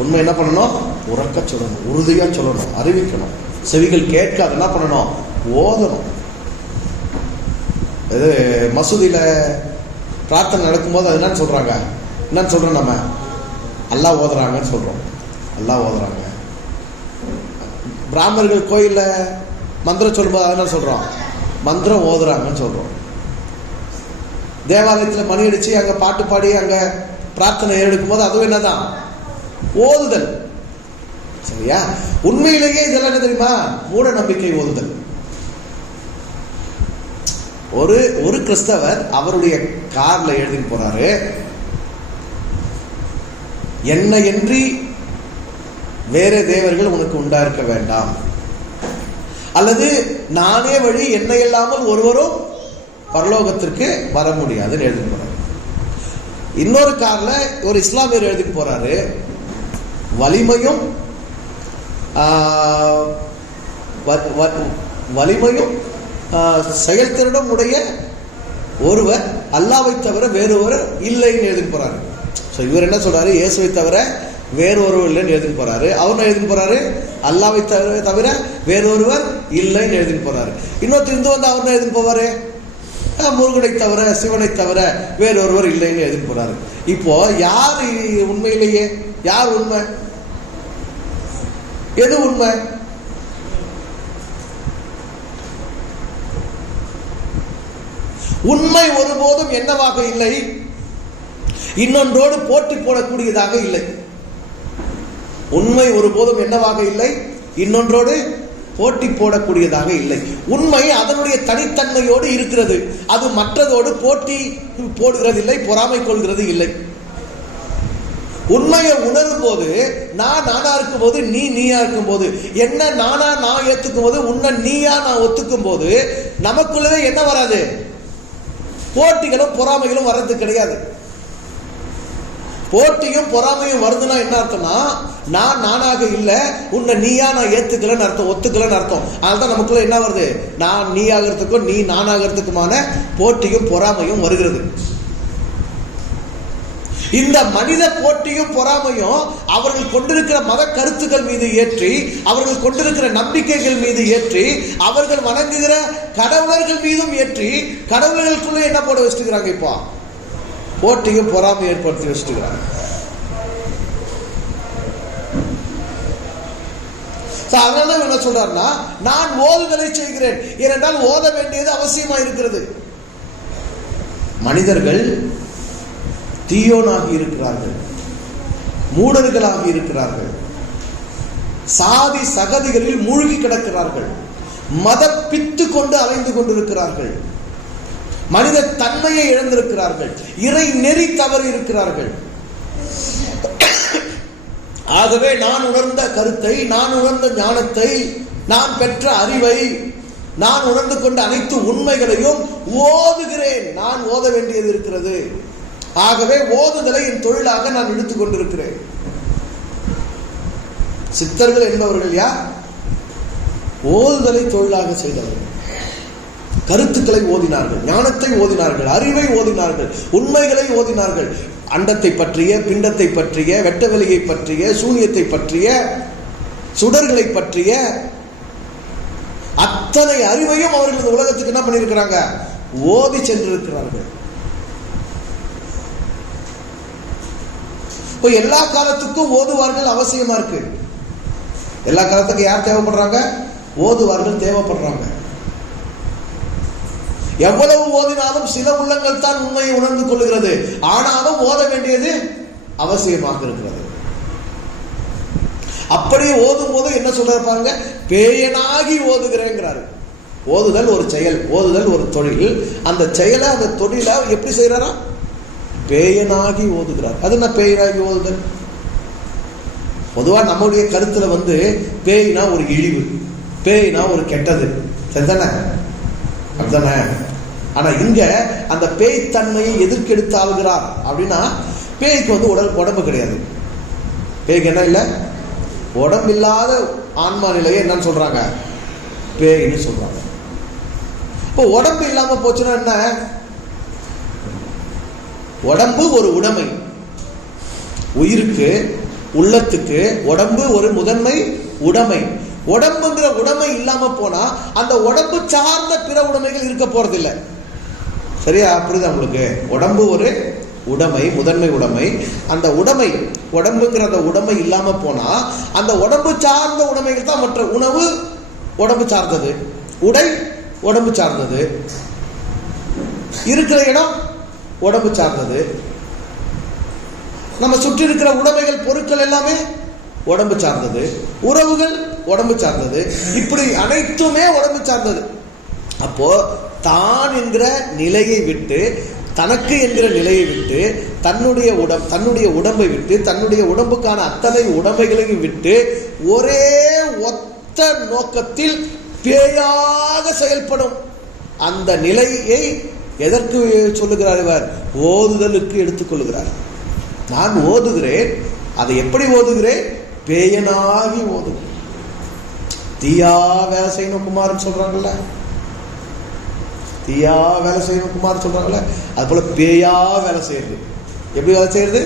உண்மை என்ன பண்ணணும்? உறக்க சொல்லணும், உறுதியா சொல்லணும், அறிவிக்கணும். செவிகள் கேட்காது என்ன பண்ணணும்? ஓதணும். இது மசூதியில பிரார்த்தனை நடக்கும்போது அது என்னன்னு சொல்றாங்க? என்னன்னு சொல்றோம்? நம்ம அல்லாஹ் ஓதுறாங்கன்னு சொல்றோம். அல்லாஹ் ஓதுறாங்க. பிராமணர்கள் கோயில்ல மந்திரம் சொல்லும்போது அது என்ன சொல்றோம்? மந்திரம் ஓதுறாங்கன்னு சொல்றோம். தேவாலயத்தில் மணி அடிச்சு அங்க பாட்டு பாடி அங்க பிரார்த்தனை எடுக்கும் போது அதுவும் என்னதான்? ஓதுதல். சரியா? உண்மையிலேயே இதெல்லாம் என்ன தெரியுமா? மூட நம்பிக்கை ஓதுதல். ஒரு கிறிஸ்தவர் அவருடைய கார்ல எழுதி போறாரு, என்னையன்றி வேற தேவர்கள் உனக்கு உண்டாயிருக்க வேண்டாம், அல்லது நானே வழி, என்னை இல்லாமல் ஒருவரும் பரலோகத்திற்கு வர முடியாதுன்னு எழுதி போறாரு. இன்னொரு கார்ல ஒரு இஸ்லாமியர் எழுதி போறாரு, வலிமையும் செயல்திறனும் உடைய ஒருவர் அல்லாஹ்வை தவிர வேறொரு இல்லைன்னு எழுதி போறாரு. இவர் என்ன சொல்றாரு? இயேசுவை தவிர வேறொரு இல்லைன்னு எழுதி போறாரு. அவர் எழுதி போறாரு அல்லாஹ்வை தவிர வேறொருவர் இல்லைன்னு எழுதி போறாரு. இன்னொருத்தர் இருந்து வந்து அவர் எழுதி போவாரு முருகனை தவிர சிவனை தவிர வேறொருவர் இல்லைன்னு எழுதி போறாரு. இப்போ யார் உண்மையிலேயே? யார் உண்மை? எது உண்மை? உண்மை ஒருபோதும் என்னவாக இல்லை? இன்னொன்றோடு போட்டி போடக்கூடியதாக இல்லை. உண்மை ஒருபோதும் என்னவாக இல்லை? இன்னொன்றோடு போட்டி போடக்கூடியதாக இல்லை. உண்மை அதனுடைய தனித்தன்மையோடு இருக்கிறது. அது மற்றதோடு போட்டி போடுகிறது இல்லை, பொறாமை கொள்கிறது இல்லை. உண்மையை உணரும் போது நானா இருக்கும் போது நீயா இருக்கும் போது, என்ன நான் ஏத்துக்கும் போது உன்னை நீயா நான் ஒத்துக்கும் போது நமக்குள்ளவே என்ன வராது? போட்டிகளும் பொறாமைகளும் வர்றது கிடையாது. போட்டியும் பொறாமையும் வருதுன்னா என்ன அர்த்தம்னா, நானாக இல்லை, உன்னை நீயா நான் ஏத்துக்கலன்னு அர்த்தம், ஒத்துக்கலன்னு அர்த்தம். அதனால்தான் நமக்குள்ள என்ன வருது? நான் நீ ஆகிறதுக்கும் நீ நானாகிறதுக்குமான போட்டியும் பொறாமையும் வருகிறது. இந்த மனித போட்டியும் பொறாமையும் அவர்கள் கொண்டிருக்கிற மத கருத்துக்கள் மீது ஏற்றி, அவர்கள் கொண்டிருக்கிற நம்பிக்கைகள் மீது ஏற்றி, அவர்கள் வணங்குகிற கடவுளர்கள் மீதும் ஏற்றி, கடவுளர்களுக்குள்ளே என்ன போட வச்சுக்கிறாங்க? இப்போ போட்டியும் பொறாமை ஏற்படுத்தி வச்சுக்கிறாங்க. அதனால என்ன சொல்றாருன்னா, நான் ஓதுதலை செய்கிறேன், ஏனென்றால் ஓத வேண்டியது அவசியமா இருக்கிறது. மனிதர்கள் தீயோனாகி இருக்கிறார்கள், மூடர்களாகி இருக்கிறார்கள், சாதி சகதிகளில் மூழ்கி கிடக்கிறார்கள், மத பித்து கொண்டு அலைந்து கொண்டிருக்கிறார்கள், மனித தன்மையை இழந்திருக்கிறார்கள், இறை நெறி தவறி இருக்கிறார்கள். ஆகவே நான் உணர்ந்த கருத்தை, நான் உணர்ந்த ஞானத்தை, நான் பெற்ற அறிவை, நான் உணர்ந்து கொண்ட அனைத்து உண்மைகளையும் ஓதுகிறேன். நான் ஓத வேண்டியது இருக்கிறது. ஆகவே ஓதுதலை என் தொழிலாக நான் எடுத்துக் கொண்டிருக்கிறேன். சித்தர்கள் என்பவர்கள் யார்? ஓதுதலை தொழிலாக செய்தவர்கள். கருத்துக்களை ஓதினார்கள், ஞானத்தை ஓதினார்கள், அறிவை ஓதினார்கள், உண்மைகளை ஓதினார்கள். அண்டத்தை பற்றிய, பிண்டத்தை பற்றிய, வெட்டவெளியை பற்றிய, சூனியத்தை பற்றிய, சுடர்களை பற்றிய அத்தனை அறிவையும் அவர்கள் இந்த உலகத்துக்கு என்ன பண்ணியிருக்கிறாங்க? ஓதி சென்றிருக்கிறார்கள். இப்போ எல்லா காலத்துக்கும் ஓதுவார்கள் அவசியமா இருக்கு. எல்லா காலத்துக்கும் யார் தேவைப்படுறாங்க? ஓதுவார்கள் தேவைப்படுறாங்க. எவ்வளவு ஓதினாலும் சில உள்ளங்கள் தான் உண்மையை உணர்ந்து கொள்கிறது. ஆனாலும் ஓத வேண்டியது அவசியமாக இருக்கிறது. அப்படியே ஓதும் போது என்ன சொல்றாங்க? பேயனாகி ஓதுகிறேங்கிறாரு. ஓதுதல் ஒரு செயல், ஓதுதல் ஒரு தொழில். அந்த செயலை அந்த தொழிலை எப்படி செய்யறாரா? பேயனாகி ஓதுகிறார். அது என்ன பேயனாகி ஓதுதல்? பொதுவா நம்முடைய கருத்துல பேய்னா ஒரு இழிவு, பேய்னா ஒரு கெட்டது, சரிதானே? அதுதானே? ஆனா இங்க அந்த பேய் தன்மையை எதிர்க்கெடுத்து ஆளுகிறார் அப்படின்னா, பேய்க்கு உடம்பு கிடையாது. பேய்க்கு என்ன இல்லை? உடம்பு இல்லாத ஆன்மா நிலையை என்னன்னு சொல்றாங்க? பேய்னு சொல்றாங்க. இப்போ உடம்பு இல்லாம போச்சுன்னா என்ன? உடம்பு ஒரு உடைமை. உயிருக்கு, உள்ளத்துக்கு உடம்பு ஒரு முதன்மை உடைமை. உடம்புங்கிற உடைமை இல்லாம போனா அந்த உடம்பு சார்ந்த பிற உடைமைகள் இருக்க போறதில்லை. சரியா? புரியுதா உங்களுக்கு? உடம்பு ஒரு உடைமை, முதன்மை உடைமை. அந்த உடைமை, உடம்புங்கிற அந்த உடைமை இல்லாம போனா அந்த உடம்பு சார்ந்த உடைமைகள் தான் மற்ற. உணவு உடம்பு சார்ந்தது, உடை உடம்பு சார்ந்தது, இருக்கிற இடம் உடம்பு சார்ந்தது, நம்ம சுற்றி இருக்கிற உடைமைகள் பொருட்கள் எல்லாமே உடம்பு சார்ந்தது, உறவுகள் உடம்பு சார்ந்தது, இப்படி அனைத்துமே உடம்பு சார்ந்தது. அப்போ தான் என்கிற நிலையை விட்டு, தனக்கு என்கிற நிலையை விட்டு, தன்னுடைய உடம்பை விட்டு, தன்னுடைய உடம்புக்கான அத்தனை உடைமைகளையும் விட்டு ஒரே ஒத்த நோக்கத்தில் பேயாக செயல்படும் அந்த நிலையை எதற்கு சொல்லுகிறார் இவர்? ஓதுதலுக்கு எடுத்துக்கொள்கிறார். நான் ஓதுகிறேன். அதை எப்படி ஓதுகிறேன்? பேயனாகி ஓதுகிறேன். தீயா வேலை செய்யணும் குமார்னு சொல்றாங்கல்ல, தீயா வேலை செய்யணும் குமார் சொல்றாங்கல்ல, அது போல பேயா வேலை செய்யறது. எப்படி வேலை செய்யறது?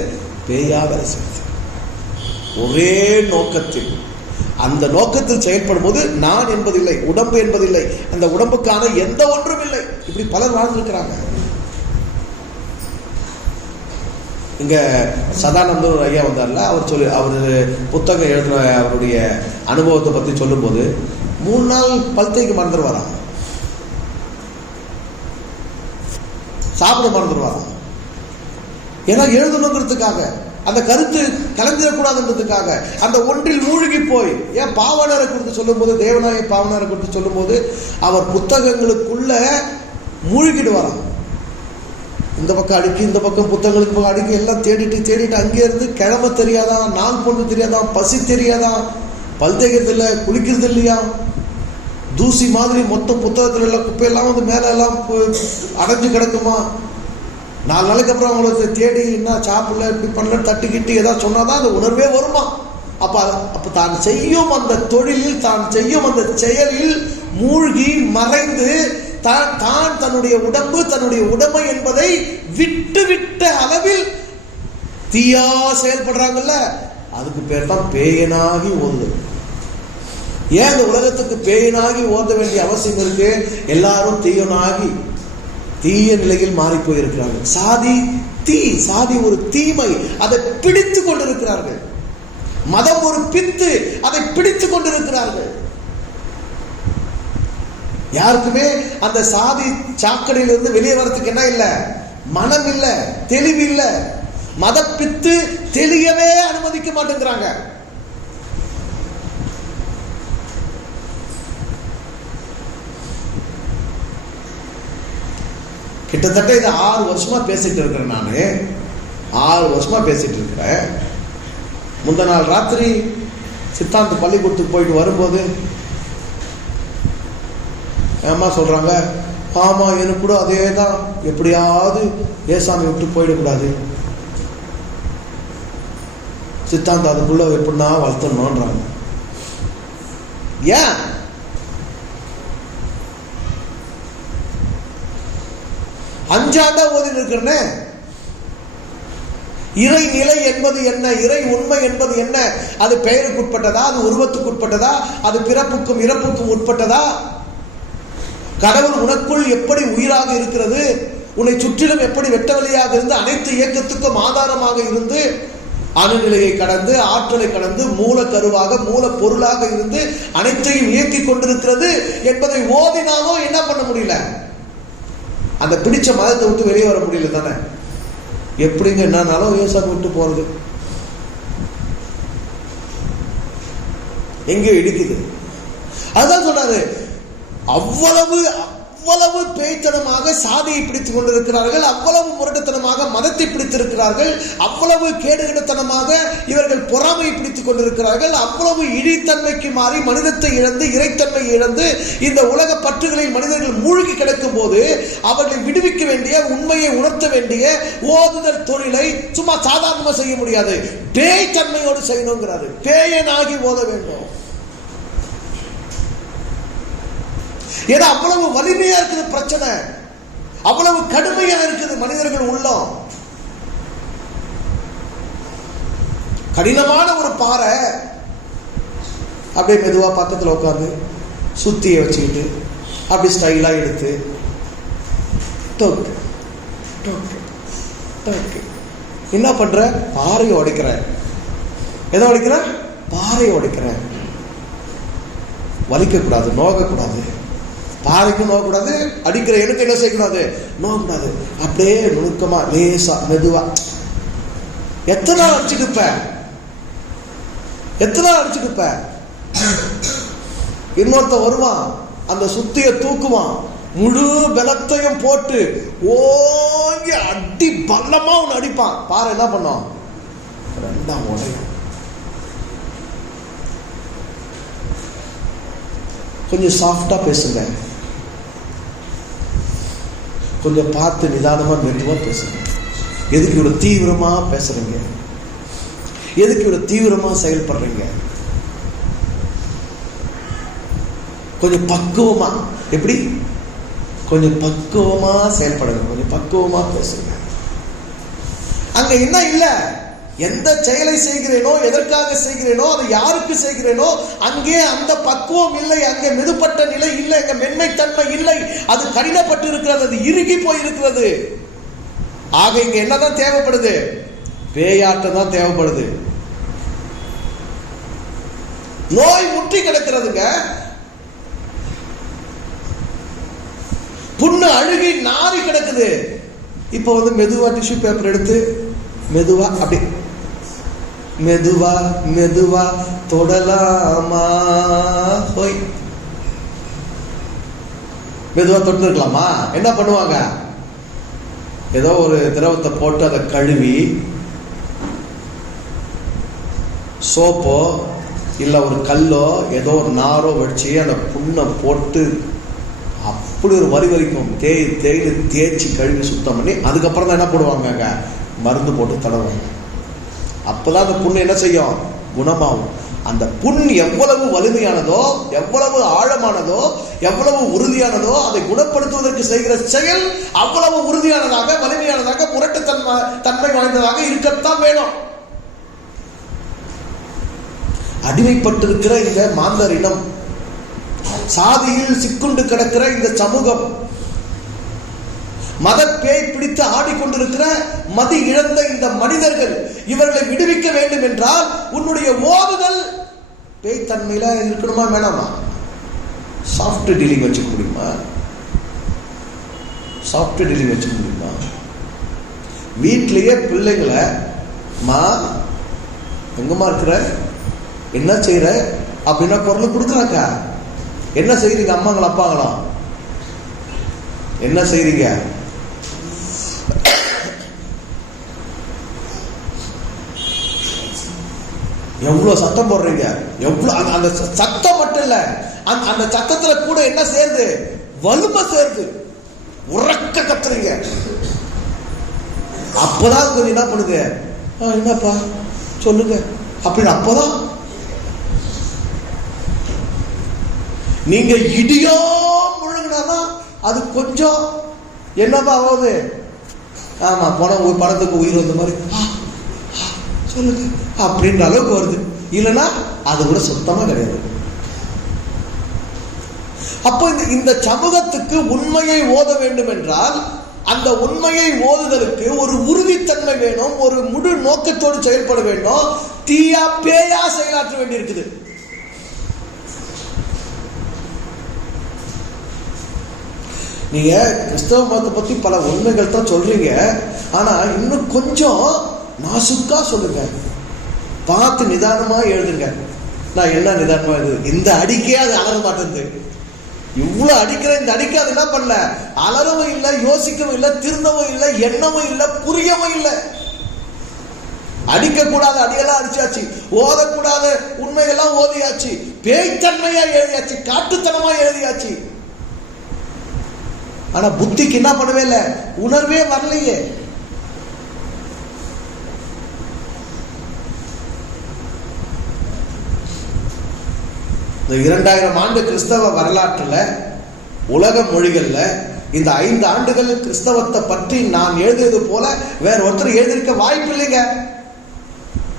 பேயா வேலை செய்யறது. ஒரே நோக்கத்தில், அந்த நோக்கத்தில் செயல்படும் போது நான் என்பதில்லை, உடம்பு என்பதில்லை, அந்த உடம்புக்கான எந்த ஒன்றும் இல்லை. இப்படி பலர் வாழ்ந்திருக்கிறாங்க. இங்க சதானந்தர் ஐயா வந்தார்ல, அவர் புத்தகம் எழுதின அவருடைய அனுபவத்தை பத்தி சொல்லும் போது 3 நாள் பல்தைக்கு மறந்துடுவாராம், சாப்பிட மறந்துடுவாராம். ஏன்னா எழுதணுங்கிறதுக்காக, அந்த கருத்து கலந்துடக்கூடாதுன்றதுக்காக, அந்த ஒன்றில் மூழ்கி போய். ஏன் பாவனரை குறித்து சொல்லும் போது, தேவநாய பாவனரை குறித்து சொல்லும் போது அவர் புத்தகங்களுக்குள்ள மூழ்கிடுவாராம். இந்த பக்கம் அடுக்கி, இந்த பக்கம் புத்தகங்களுக்கு அடுக்கி எல்லாம் தேடிட்டு அங்கே இருந்து கிழமை தெரியாதான், நாள் பொண்ணு தெரியாதான், பசி தெரியாதான், பல் தேய்க்கிறது இல்லை, குளிக்கிறது இல்லையா, தூசி மாதிரி மொத்த புத்தகத்துல எல்லாம் குப்பையெல்லாம் மேல எல்லாம் அடைஞ்சு கிடக்குமா. 4 நாளைக்கு அப்புறம் அவங்களுக்கு தேடி என்ன சாப்பிடல, இப்படி பண்ணல, தட்டுக்கிட்டு ஏதாவது சொன்னாதான் அந்த உணர்வே வருமா. அப்ப தான் செய்யும் அந்த தொழிலில், தான் செய்யும் அந்த செயலில் மூழ்கி மறைந்து தான் தன்னுடைய உடம்பு, தன்னுடைய உடைமை என்பதை விட்ட அளவில் தீயா செயல்படுறாங்கல்ல, அதுக்கு பேர் தான் பேயனாகி ஓதுதல். ஏன் இந்த உலகத்துக்கு பேயனாகி ஓத வேண்டிய அவசியம் இருக்கு? எல்லாரும் தீயனாகி தீய நிலையில் மாறி போயிருக்கிறார்கள். சாதி ஒரு தீமை, அதை பிடித்து கொண்டிருக்கிறார்கள். மதம் ஒரு பித்து, அதை பிடித்து கொண்டிருக்கிறார்கள். யாருக்குமே அந்த சாதி சாக்கடையிலிருந்து வெளியே வரத்துக்கு என்ன இல்லை? மனம் இல்லை, தெளிவு இல்லை. மதப்பித்து தெளியவே அனுமதிக்க மாட்டேங்கிறாங்க. கிட்டத்தட்ட இதை 6 வருஷமா பேசிட்டு இருக்கிறேன். நான் 6 வருஷமா பேசிட்டு இருக்கிறேன். முந்த நாள் ராத்திரி சித்தாந்த பள்ளிக்கூடத்துக்கு போயிட்டு வரும்போது அம்மா சொல்றாங்க, ஆமா எனக்கு கூட அதே தான், எப்படியாவது ஏசாமி விட்டு போயிடக்கூடாது, சித்தாந்த அதுக்குள்ள எப்படின்னா வளர்த்தணும்ன்றாங்க. ஏன்? அஞ்சாண்டா ஓதி இருக்கிறனே. இறை நிலை என்பது என்ன? இறை உண்மை என்பது என்ன? அது பெயருக்கு உட்பட்டதா? அது உருவத்துக்கு உட்பட்டதா? அது பிறப்புக்கும் இறப்புக்கும் உட்பட்டதா? கடவுள் உனக்குள் எப்படி உயிராக இருக்கிறது, உன்னை சுற்றிலும் எப்படி வெட்ட வழியாக இருந்து அனைத்து இயக்கத்துக்கும் ஆதாரமாக இருந்து அணுநிலையை கடந்து ஆற்றலை கடந்து மூல கருவாக மூல பொருளாக இருந்து அனைத்தையும் இயக்கி கொண்டிருக்கிறது என்பதை ஓதினாலும் என்ன பண்ண முடியல, அந்த பிடிச்ச மதத்தை விட்டு வெளியே வர முடியல தானே. எப்படிங்க என்னாலும் விவசாயம் விட்டு போறது எங்கேயோ இடிக்குது. அதுதான் சொன்னாரு, அவ்வளவு பேய்த்தனமாக சாதியை பிடித்துக் கொண்டிருக்கிறார்கள், அவ்வளவு முரட்டுத்தனமாக மதத்தை பிடித்திருக்கிறார்கள், அவ்வளவு கேடுகட்டத்தனமாக இவர்கள் பொறாமையை பிடித்துக் கொண்டிருக்கிறார்கள், அவ்வளவு இழித்தன்மைக்கு மாறி மனிதத்தை இழந்து இறைத்தன்மை இழந்து இந்த உலக பற்றுகளில் மனிதர்கள் மூழ்கி கிடக்கும் போது அவர்களை விடுவிக்க வேண்டிய, உண்மையை உணர்த்த வேண்டிய ஓதுதல் தொழிலை சும்மா சாதாரணமாக செய்ய முடியாது, பேய்த்தன்மையோடு செய்யணுங்கிறாரு. பேயனாகி ஓத வேண்டும். ஏன்னா அவ்வளவு வலிமையா இருக்குது பிரச்சனை, அவ்வளவு கடுமையா இருக்குது மனிதர்கள் உள்ளம். கடினமான ஒரு பாறை அப்படியே மெதுவா பக்கத்தில் உட்காந்து சுத்தியை வச்சுக்கிட்டு அப்படி ஸ்டைலா எடுத்து என்ன பண்ற, பாறையை உடைக்கிற. எதை உடைக்கிற? பாறையை உடைக்கிற. வலிக்க கூடாது, நோக கூடாது, பாறைக்கும் நோக்கூடாது, அடிக்கிற எனக்கு என்ன செய்யக்கூடாது, நோக்கூடாது. அப்படியே நுணுக்கமா லேசா மெதுவா. எத்தனை நாள் அடிச்சுட்டு இருப்ப? இன்னொருத்த வருவான், அந்த சுத்திய தூக்குவான், முழு பலத்தையும் போட்டு ஓங்கி அடி பல்லமா ஒன்று அடிப்பான். பாறை என்ன பண்ணும், ரெண்டாம் உடையும். கொஞ்சம் சாஃப்டா பேசுங்க, கொஞ்சம் பார்த்து நிதானமா மெதுவா பேசுங்க. எதுக்கு இவ்வளவு தீவிரமா பேசுறீங்க, எதுக்கு இவ்வளவு தீவிரமா செயல்படுறீங்க? கொஞ்சம் பக்குவமா, எப்படி கொஞ்சம் பக்குவமா செயல்படுங்க, கொஞ்சம் பக்குவமா பேசுங்க. அங்க என்ன இல்ல, எந்த செயலை செய்கிறேனோ, எதற்காக செய்கிறேனோ, அதை யாருக்கு செய்கிறேனோ அங்கே அந்த பக்குவம் இல்லை, அங்கே மெதுப்பட்ட நிலை இல்லை, அங்கே மென்மைத்தன்மை இல்லை, அது கடினப்பட்டு இருக்கிறது, அது இறுகி போயிருக்கிறது. ஆக இங்க என்னதான் தேவைப்படுது, பேயாட்டம் தான் தேவைப்படுது. நோய் முற்றி கிடக்கிறதுங்க, புண்ணு அழுகி நாரி கிடக்குது. இப்ப மெதுவா டிஷ்யூ பேப்பர் எடுத்து மெதுவா அப்படி மெதுவா தொடலாமா, போய் மெதுவா தொட்டு இருக்கலாமா? என்ன பண்ணுவாங்க, ஏதோ ஒரு திரவத்தை போட்டு அதை கழுவி சோப்போ இல்ல ஒரு கல்லோ ஏதோ ஒரு நாரோ வச்சு அந்த புண்ணை போட்டு அப்படி ஒரு வரிக்கும் தேய்ச்சி கழுவி சுத்தம் பண்ணி அதுக்கப்புறம் தான் என்ன போடுவாங்க, மருந்து போட்டு தடவுவாங்க. அப்பதான் அந்த புண்ணு என்ன செய்யும், குணமாகும். அந்த புண் எவ்வளவு வலிமையானதோ, எவ்வளவு ஆழமானதோ, எவ்வளவு உறுதியானதோ அதை குணப்படுத்துவதற்கு செய்கிற செயல் அவ்வளவு உறுதியானதாக, வலிமையானதாக, முரட்டுத்தன்மை வாய்ந்ததாக இருக்கத்தான் வேணும். அடிமைப்பட்டிருக்கிற இந்த மாந்தர் இனம், சாதியில் சிக்குண்டு கிடக்கிற இந்த சமூகம், மத பேய் பிடித்து ஆடிக்கொண்டிருக்கிற மதி இழந்த இந்த மனிதர்கள், இவர்களை விடுவிக்க வேண்டும் என்றால் உன்னுடைய ஓதுதல் பேய்த்தன்மையில இருக்கணுமா வேணாமா? சாஃப்ட் டீலிங் வச்சுக்க முடியுமா? சாஃப்ட் டீலிங் வச்சுக்க முடியுமா? வீட்டிலேயே பிள்ளைங்களை மா எங்கம்மா இருக்கிற, என்ன செய்யற அப்படின்னா குரல் கொடுக்குறாங்க. என்ன செய்யறீங்க அம்மாங்களா அப்பாங்களா, என்ன செய்றீங்க? எவ்வளவு சத்தம் போடுறீங்க, எவ்வளவு அந்த சத்தம் மட்டும் இல்ல, அந்த சத்தத்துல கூட என்ன சேருது, வலுமை சேருது, உறக்க கத்துறீங்க. அப்பதான் கொஞ்சம் என்ன பண்ணுங்க, என்னப்பா சொல்லுங்க அப்படின்னு. அப்பதான் நீங்க இடியோ முழுங்கினாதான் அது கொஞ்சம் என்னப்பா ஆகுது, ஆமா பணம் ஒரு படத்துக்கு உயிர் வந்த மாதிரி சொல்லுங்க அப்படின்ற அளவுக்கு வருது. இல்லைன்னா அது கூட சுத்தமா கிடையாது. அப்போ இந்த சமூகத்துக்கு உண்மையை ஓத வேண்டும் என்றால் அந்த உண்மையை ஓதுதலுக்கு ஒரு உறுதித்தன்மை வேணும், ஒரு முழு நோக்கத்தோடு செயல்பட வேண்டும். தீயா பேயா செயலாற்ற வேண்டி இருக்குது. நீங்க கிறிஸ்தவ மதத்தை பத்தி பல உண்மைகள் தான் சொல்றீங்க, ஆனா இன்னும் கொஞ்சம் நாசுக்கா சொல்லுங்க, பார்த்து நிதானமா எழுதுங்க. நான் என்ன நிதானமா எழுது, இந்த அடிக்கே அது அலற மாட்டேங்குது. இவ்வளவு அடிக்கிற இந்த அடிக்க அது என்ன பண்ணல, அலறவும் இல்லை, யோசிக்கவும் இல்லை, திருந்தவும் இல்லை, எண்ணவும் இல்லை, புரியவும் இல்லை. அடிக்க கூடாத அடியெல்லாம் அடிச்சாச்சு, ஓதக்கூடாத உண்மையெல்லாம் ஓதியாச்சு, பேய்த்தன்மையா எழுதியாச்சு, காட்டுத்தனமா எழுதியாச்சு. ஆனா புத்திக்கு என்ன பண்ணவே இல்லை, உணர்வே வரலையே. இந்த 2000 ஆண்டு கிறிஸ்தவ வரலாற்றுல உலக மொழிகள்ல இந்த 5 ஆண்டுகள் கிறிஸ்தவத்தை பற்றி நான் எழுதியது போல வேற ஒருத்தர் எழுதியிருக்க வாய்ப்பு இல்லைங்க.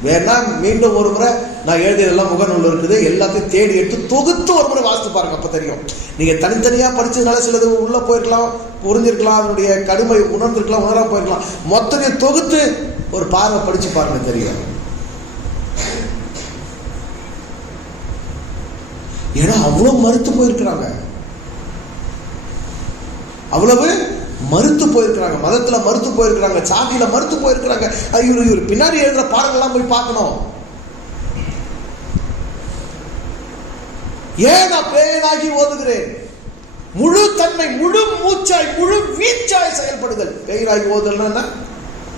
வேணா மீண்டும் ஒரு முறை நான் எழுதியதெல்லாம் முகநூல் இருக்குது, எல்லாத்தையும் தேடி எடுத்து தொகுத்து ஒரு முறை வாசித்து பாருங்க, அப்ப தெரியும். நீங்க தனித்தனியா படிச்சதுனால சிலது உள்ள போயிருக்கலாம், புரிஞ்சிருக்கலாம், அதனுடைய கடுமை உணர்ந்திருக்கலாம், உணராம போயிருக்கலாம். மொத்தத்தையும் தொகுத்து ஒரு பார்வை படிச்சு பாருங்க, தெரியும். ஏன்னா அவ்வளவு மறுத்து போயிருக்கிறாங்க, அவ்வளவு மறுத்து போயிருக்கிறாங்க, மதத்துல மறுத்து போயிருக்கிறாங்க, சாதியில மறுத்து போயிருக்கிறாங்க. இவரு பின்னாடி எழுதுற பாடங்கள்லாம் போய் பார்க்கணும். ஏன் நான் பேயனாகி ஓதுகிறேன்? முழு தன்மை, முழு மூச்சாய், முழு வீச்சாய் செயல்படுதல். பேயனாகி ஓதுதல்னா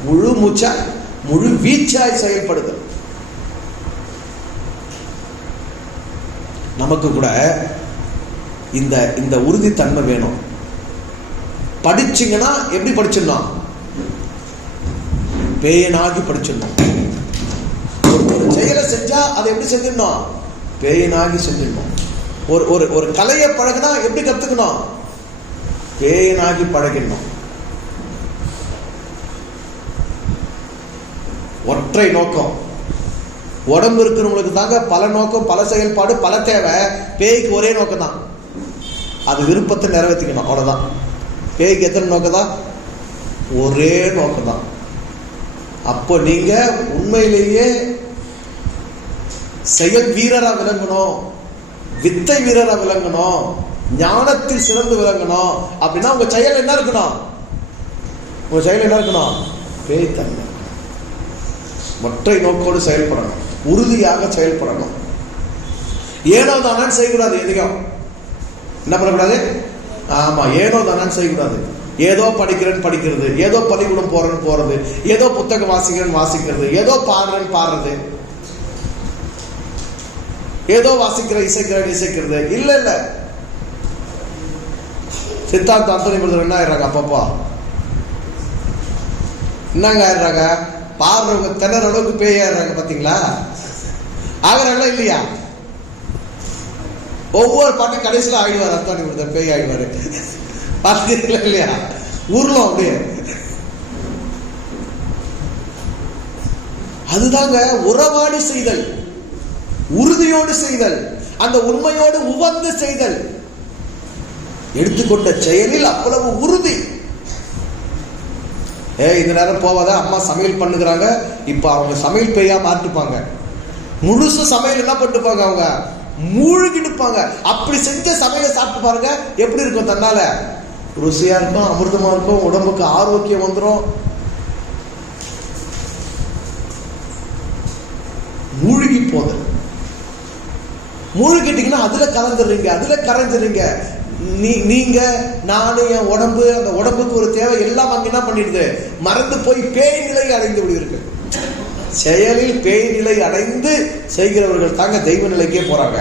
முழு மூச்சாய், முழு வீச்சாய் செயல்படுதல். நமக்கு கூட இந்த உறுதித்தன்மை வேணும். படிச்சீங்கன்னா எப்படி படிச்சிடணும்? பேயனாகி படிச்சிடணும். ஒரு செயலை செஞ்சா அதை எப்படி செஞ்சிடணும்? பேயனாகி செஞ்சிடணும். ஒரு கலையை பழகினா எப்படி கத்துக்கணும்? பேயனாகி பழகிடணும். ஒற்றை நோக்கம். உடம்பு இருக்கிறவங்களுக்கு தாங்க பல நோக்கம், பல செயல்பாடு, பல தேவை. பேய்க்கு ஒரே நோக்கம் தான், அது விருப்பத்தை நிறைவேற்றிக்கணும், அவ்வளவுதான். பேய்க்கு எத்தனை நோக்கம் தான்? ஒரே நோக்கம் தான். அப்போ நீங்க உண்மையிலேயே செயல் வீரரா விளங்கணும், வித்தை வீரரா விளங்கணும், ஞானத்தில் சிறந்து விளங்கணும். அப்படின்னா உங்க செயல் என்ன இருக்கணும்? உங்க செயல் என்ன இருக்கணும்? பேய்த்தன்மை. ஒற்றை நோக்கோடு செயல்படணும், உறுதியாக செயல்படணும். ஏனோ தானே செய்யக்கூடாது. எதையும் என்ன பண்ணக்கூடாது? ஆமா, ஏனோ தானே செய்யக்கூடாது. ஏதோ படிக்கிறேன்னு படிக்கிறது, ஏதோ பள்ளிக்கூடம் போறேன்னு போறது, ஏதோ புத்தகம் வாசிக்கிறேன்னு வாசிக்கிறது, ஏதோ பாடுறேன்னு பாடுறது, ஏதோ வாசிக்கிறேன் இசைக்கிறேன்னு இசைக்கிறது. இல்ல இல்ல, சித்தார்த்த அந்தோனி பிரதர் என்ன ஆயிடுறாங்க? அப்பப்பா என்னங்க ஆயிடுறாங்க? பாடுறவங்க திணற அளவுக்கு பேய் ஆயிடுறாங்க. பாத்தீங்களா? ஆகிறாங்களா இல்லையா? ஒவ்வொரு பாட்டும் கடைசியில் ஆயிடுவார் அந்தோனி பிரதர், பேய் ஆயிடுவாரு. பார்த்தீங்களா இல்லையா? ஊர்ல அப்படியே. அதுதாங்க உறவாடி செய்தல், உறுதியோடு செய்தல், அந்த உண்மையோடு உவந்து செய்தல். எடுத்துக்கொண்ட செயலில் அவ்வளவு உறுதி. இந்த நேரம் போவாத, அம்மா சமையல் பண்ணுகிறாங்க, இப்ப அவங்க சமையல் பேயா மாட்டுப்பாங்க. முழுசு சமையல் என்ன பண்ணிட்டுப்பாங்க? அவங்க மூழ்கிடுப்பாங்க. அப்படி செஞ்ச சமையலை சாப்பிட்டு பாருங்க, எப்படி இருக்கும்? தன்னால ருசியா இருக்கும், அமிர்தமா இருக்கும், உடம்புக்கு ஆரோக்கியம் வந்துடும். மூழ்கி போது, மூழ்கிட்டீங்கன்னா அதுல கலந்துடுறீங்க, அதுல கரைஞ்சிடுறீங்க. நீங்க, நானு, என் உடம்பு, அந்த உடம்புக்கு ஒரு தேவை எல்லாம் அங்க என்ன பண்ணிடுது? மறந்து போய் பேய் நிலை அடைந்து விடுவீர்கள். செயலில் பேய் நிலை அடைந்து செய்கிறவர்கள் தாங்க தெய்வ நிலைக்கே போறாங்க.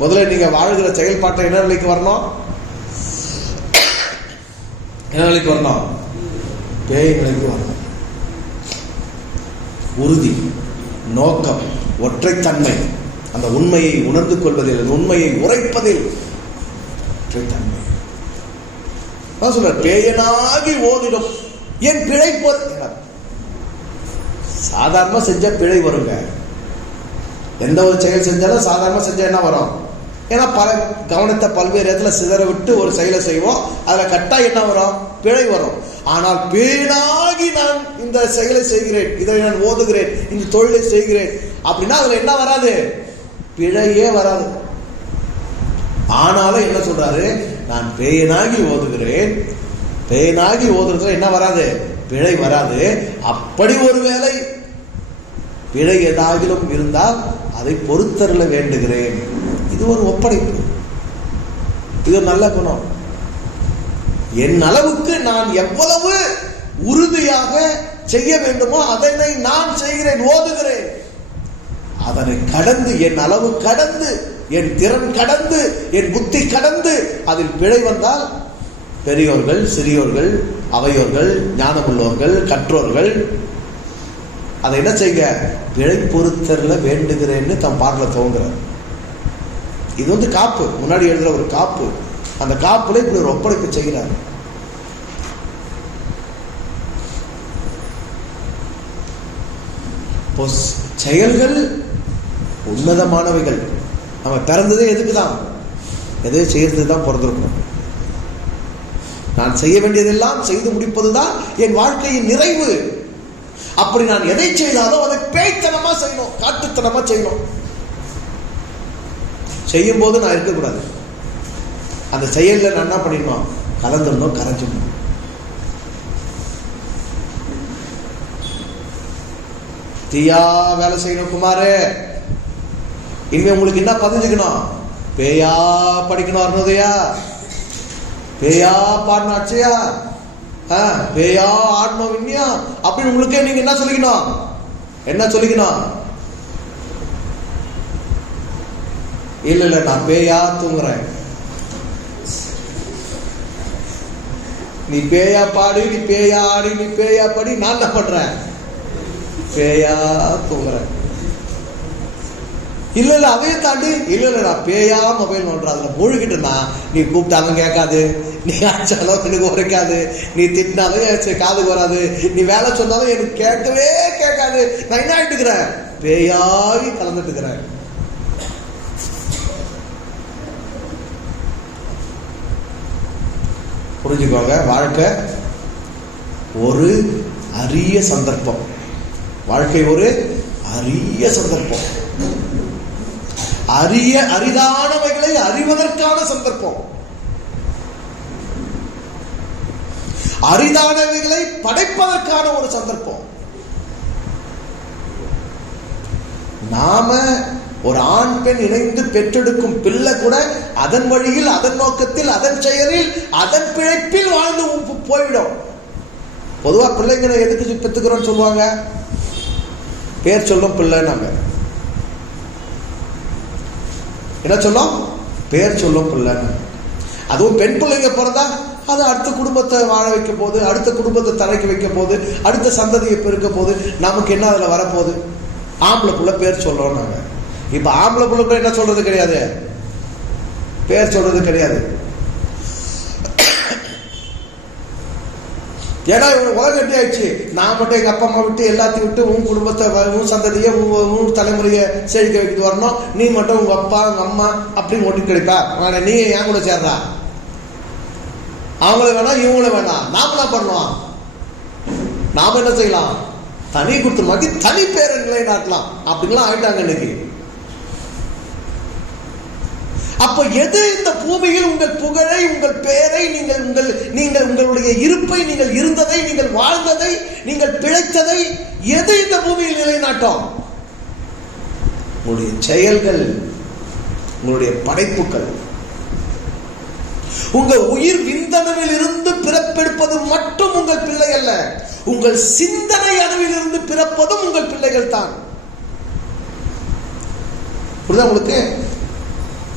முதல்ல நீங்க வாழ்கிற செயல்பாட்டை என்ன நிலைக்கு வரணும்? என்ன நிலைக்கு வரணும்? பேய் நிலைக்கு வரணும். உறுதி, நோக்கம், ஒற்றைத்தன்மை, அந்த உண்மையை உணர்ந்து கொள்வதில், உண்மையை உரைப்பதில் ஒற்றைத்தன்மை. சொல்ற பேயனாகி ஓதிடும் என் பிழை போது. சாதாரணமா செஞ்ச பிழை வருங்க. எந்த ஒரு செயல் செஞ்சாலும் சாதாரணமா செஞ்சா என்ன வரும்? ஏன்னா கவனத்தை பல்வேறு இடத்துல சிதற விட்டு ஒரு செயலை செய்வோம், அதில் கட்டாயம் என்ன வரும்? பிழை வரும். ஆனால் பேணாகி நான் இந்த செயலை செய்கிறேன், இதை நான் ஓதுகிறேன், இந்த தொழிலை செய்கிறேன் அப்படின்னா அதுல என்ன வராது? பிழையே வராது. ஆனாலும் என்ன சொல்றாரு? நான் பேனாகி ஓதுகிறேன். பேனாகி ஓதுறதுல என்ன வராது? பிழை வராது. அப்படி ஒருவேளை பிழை ஏதாகிலும் இருந்தால் அதை பொறுத்தருள வேண்டுகிறேன். இது ஒரு ஒப்படைப்பு, இது ஒரு நல்ல குணம். என் அளவுக்கு நான் எவ்வளவு உறுதியாக செய்ய வேண்டுமோ அதனை நான் செய்கிறேன், ஓதுகிறேன். அதனை கடந்து, என் அளவு கடந்து, என் திறன் கடந்து, என் புத்தி கடந்து அதில் பிழை வந்தால் பெரியோர்கள், சிறியோர்கள், அவையோர்கள், ஞானமுள்ளவர்கள், கற்றோர்கள் அதை என்ன செய்ய? பிழை பொறுத்தருள வேண்டுகிறேன்னு தம் பாடல துவங்குறார். இது காப்பு, முன்னாடி எழுதுற ஒரு காப்பு. அந்த காப்புல இப்படி ஒரு ஒப்படைப்பு செய்கிறார். செயல்கள் உன்னதமானவைகள். நம்ம பிறந்ததே எதுக்கு தான்? எதை செய்யறதுக்கு தான் பிறந்திருக்கணும். நான் செய்ய வேண்டியதெல்லாம் செய்து முடிப்பதுதான் என் வாழ்க்கையின் நிறைவு. அப்படி நான் எதை செய்தாலும் அதை பேய்த்தனமா செய்யணும், காட்டுத்தனமா செய்யணும். செய்யும் போது நான் இருக்கக்கூடாது. அந்த செயல்ல நான் என்ன பண்ணிடணும்? கலந்துடணும், கரைஞ்சிடணும். தீயா வேலை செய்யணும் குமாரே. இனிமே உங்களுக்கு என்ன பதிஞ்சுக்கணும்? பேயா படிக்கணும் அருணோதயா, பேயா பாடணும் அச்சையா, பேயா ஆடணும் விண்ணியா அப்படின்னு உங்களுக்கே நீங்க என்ன சொல்லிக்கணும்? என்ன சொல்லிக்கணும்? இல்ல இல்ல நான் பேயா தூங்குறேன். நீ பேயா பாடு, நீ பேயா ஆடி, நீ பேயா படி, நான் என்ன பண்றேன்? பேயா தூங்குறேன். இல்ல இல்ல அதையும் தாண்டி இல்ல இல்ல நான் பேயா மொபைல் நோண்டுறேன், அதுல மூழ்கிட்டுனா நீ கூப்பிட்டாலும் கேட்காது, நீ அடிச்சாலும் எனக்கு உரைக்காது, நீ திட்டினாலும் என் காதுக்கு வராது, நீ வேலை சொன்னாலும் எனக்கு கேட்கவே கேட்காது. நான் என்ன ஆயிட்டு இருக்கிறேன்? பேயாகி கலந்துட்டு இருக்கிறேன். புரிஞ்சுக்கோங்க, வாழ்க்கை ஒரு அரிய சந்தர்ப்பம். வாழ்க்கை ஒரு அரிய சந்தர்ப்பம். அரிதானவைகளை அறிவதற்கான சந்தர்ப்பம். அரிதானவைகளை படைப்பதற்கான ஒரு சந்தர்ப்பம். நாம ஒரு ஆண் பெண் இணைந்து பெற்றெடுக்கும் பிள்ளை கூட அதன் வழியில், அதன் நோக்கத்தில், அதன் செயலில், அதன் பிழைப்பில் வாழ்ந்து போய்விடும். பொதுவா பிள்ளைங்களை எதுக்கு பெற்றுக்கிறோம் சொல்லுவாங்க? பேர் சொல்லும் பிள்ளை. நாங்க என்ன சொல்லும்? பேர் சொல்லும் பிள்ளை. அதுவும் பெண் பிள்ளைங்க பிறந்தா அது அடுத்த குடும்பத்தை வாழ வைக்க போது, அடுத்த குடும்பத்தை தலைக்கு வைக்க போது, அடுத்த சந்ததியை பெருக்க போது, நமக்கு என்ன அதுல வரப்போகுது? ஆம்பளை புள்ள பேர் சொல்றோம் நாங்க. இப்ப ஆம்பளை புள்ள என்ன சொல்றது கிடையாது, பேர் சொல்றது கிடையாது. ஏன்னா உலகம் எப்படி ஆயிடுச்சு? நான் மட்டும் எங்க அப்பா அம்மா விட்டு எல்லாத்தையும் விட்டு உன் குடும்பத்தை, உன் சந்ததியை, உன் தலைமுறையை செழிக்க வைக்கிட்டு வரணும். நீ மட்டும் உங்க அப்பா உங்க அம்மா அப்படின்னு ஓட்டிட்டு கிடைப்பா. நீ என் கூட சேர்றா, அவங்கள வேணாம் இவங்கள வேணாம், நாம என்ன பண்ணலாம்? நாம என்ன செய்யலாம்? தனி கொடுத்து மாட்டி தனி பேரன்களை நாட்டலாம். அப்படின்லாம் ஆயிட்டாங்க இன்னைக்கு. அப்ப எது இந்த பூமியில் உங்கள் புகழை, உங்கள் பெயரை, நீங்கள் உங்களுடைய இருப்பை, நீங்கள் இருந்ததை, நீங்கள் வாழ்ந்ததை, நீங்கள் பிழைத்ததை, எது இந்த பூமியில் நிலைநாட்டும்? உங்களுடைய செயல்கள், உங்களுடைய படைப்புகள். உங்கள் உயிர் விந்தணுவில் இருந்து பிறப்பெடுப்பது மட்டும் உங்கள் பிள்ளை அல்ல, உங்கள் சிந்தனை அணுவில் இருந்து பிறப்பதும் உங்கள் பிள்ளைகள் தான். புரியுதா உங்களுக்கு?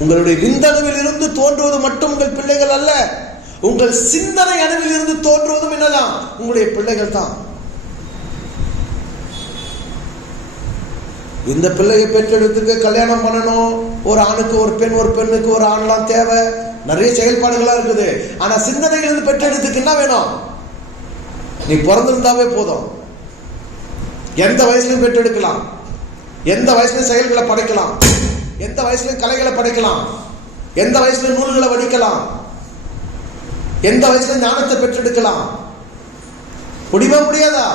உங்களுடைய விந்தணுவில் இருந்து தோன்றுவது மட்டும் உங்கள் பிள்ளைகள் அல்ல, உங்கள் சிந்தனை அணுவில் இருந்து தோன்றுவதும் என்னதான்? உங்களுடைய பிள்ளைகள் தான். இந்த பிள்ளையை பெற்றெடுத்துக்கு கல்யாணம் பண்ணணும், ஒரு ஆணுக்கு ஒரு பெண், ஒரு பெண்ணுக்கு ஒரு ஆண்லாம் தேவை, நிறைய செயல்பாடுகளா இருக்குது. ஆனா சிந்தனையிலிருந்து பெற்றெடுத்துக்கு என்ன வேணும்? நீ பிறந்திருந்தாவே போதும். எந்த வயசுலையும் பெற்றெடுக்கலாம், எந்த வயசுலையும் செயல்களை படைக்கலாம், எந்த வயசுலையும் கலைகளை படைக்கலாம். எந்த வயசுல நூல்களை வடிக்கலாம், எந்த வயசுல ஞானத்தை பெற்றெடுக்கலாம்? முடியுமா முடியாதா?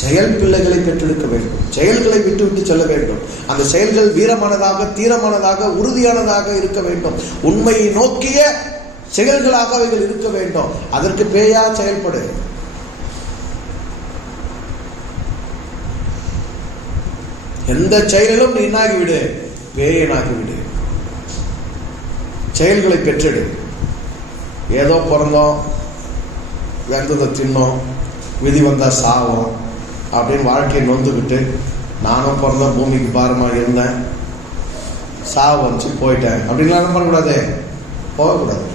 செயல் பிள்ளைகளை பெற்றெடுக்க வேண்டும், செயல்களை விட்டு விட்டு செல்ல வேண்டும். அந்த செயல்கள் வீரமானதாக, தீரமானதாக, உறுதியானதாக இருக்க வேண்டும். உண்மையை நோக்கிய செயல்களாக அவைகள் இருக்க வேண்டும். அதற்கு பேயா செயல்படு. எந்த செயலிலும் நீ என்னாகிவிடு, பேயனாகிவிடு. செயல்களை பெற்றெடு. ஏதோ பிறந்தோம், வெந்ததை தின்னோம், விதி வந்தா சாவோம் அப்படின்னு வாழ்க்கையை நொந்துக்கிட்டு, நானும் பிறந்த பூமிக்கு பாரமா இருந்தேன், சாவு வந்துச்சு போயிட்டேன் அப்படின்லாம் என்ன பண்ணக்கூடாது, போகக்கூடாது.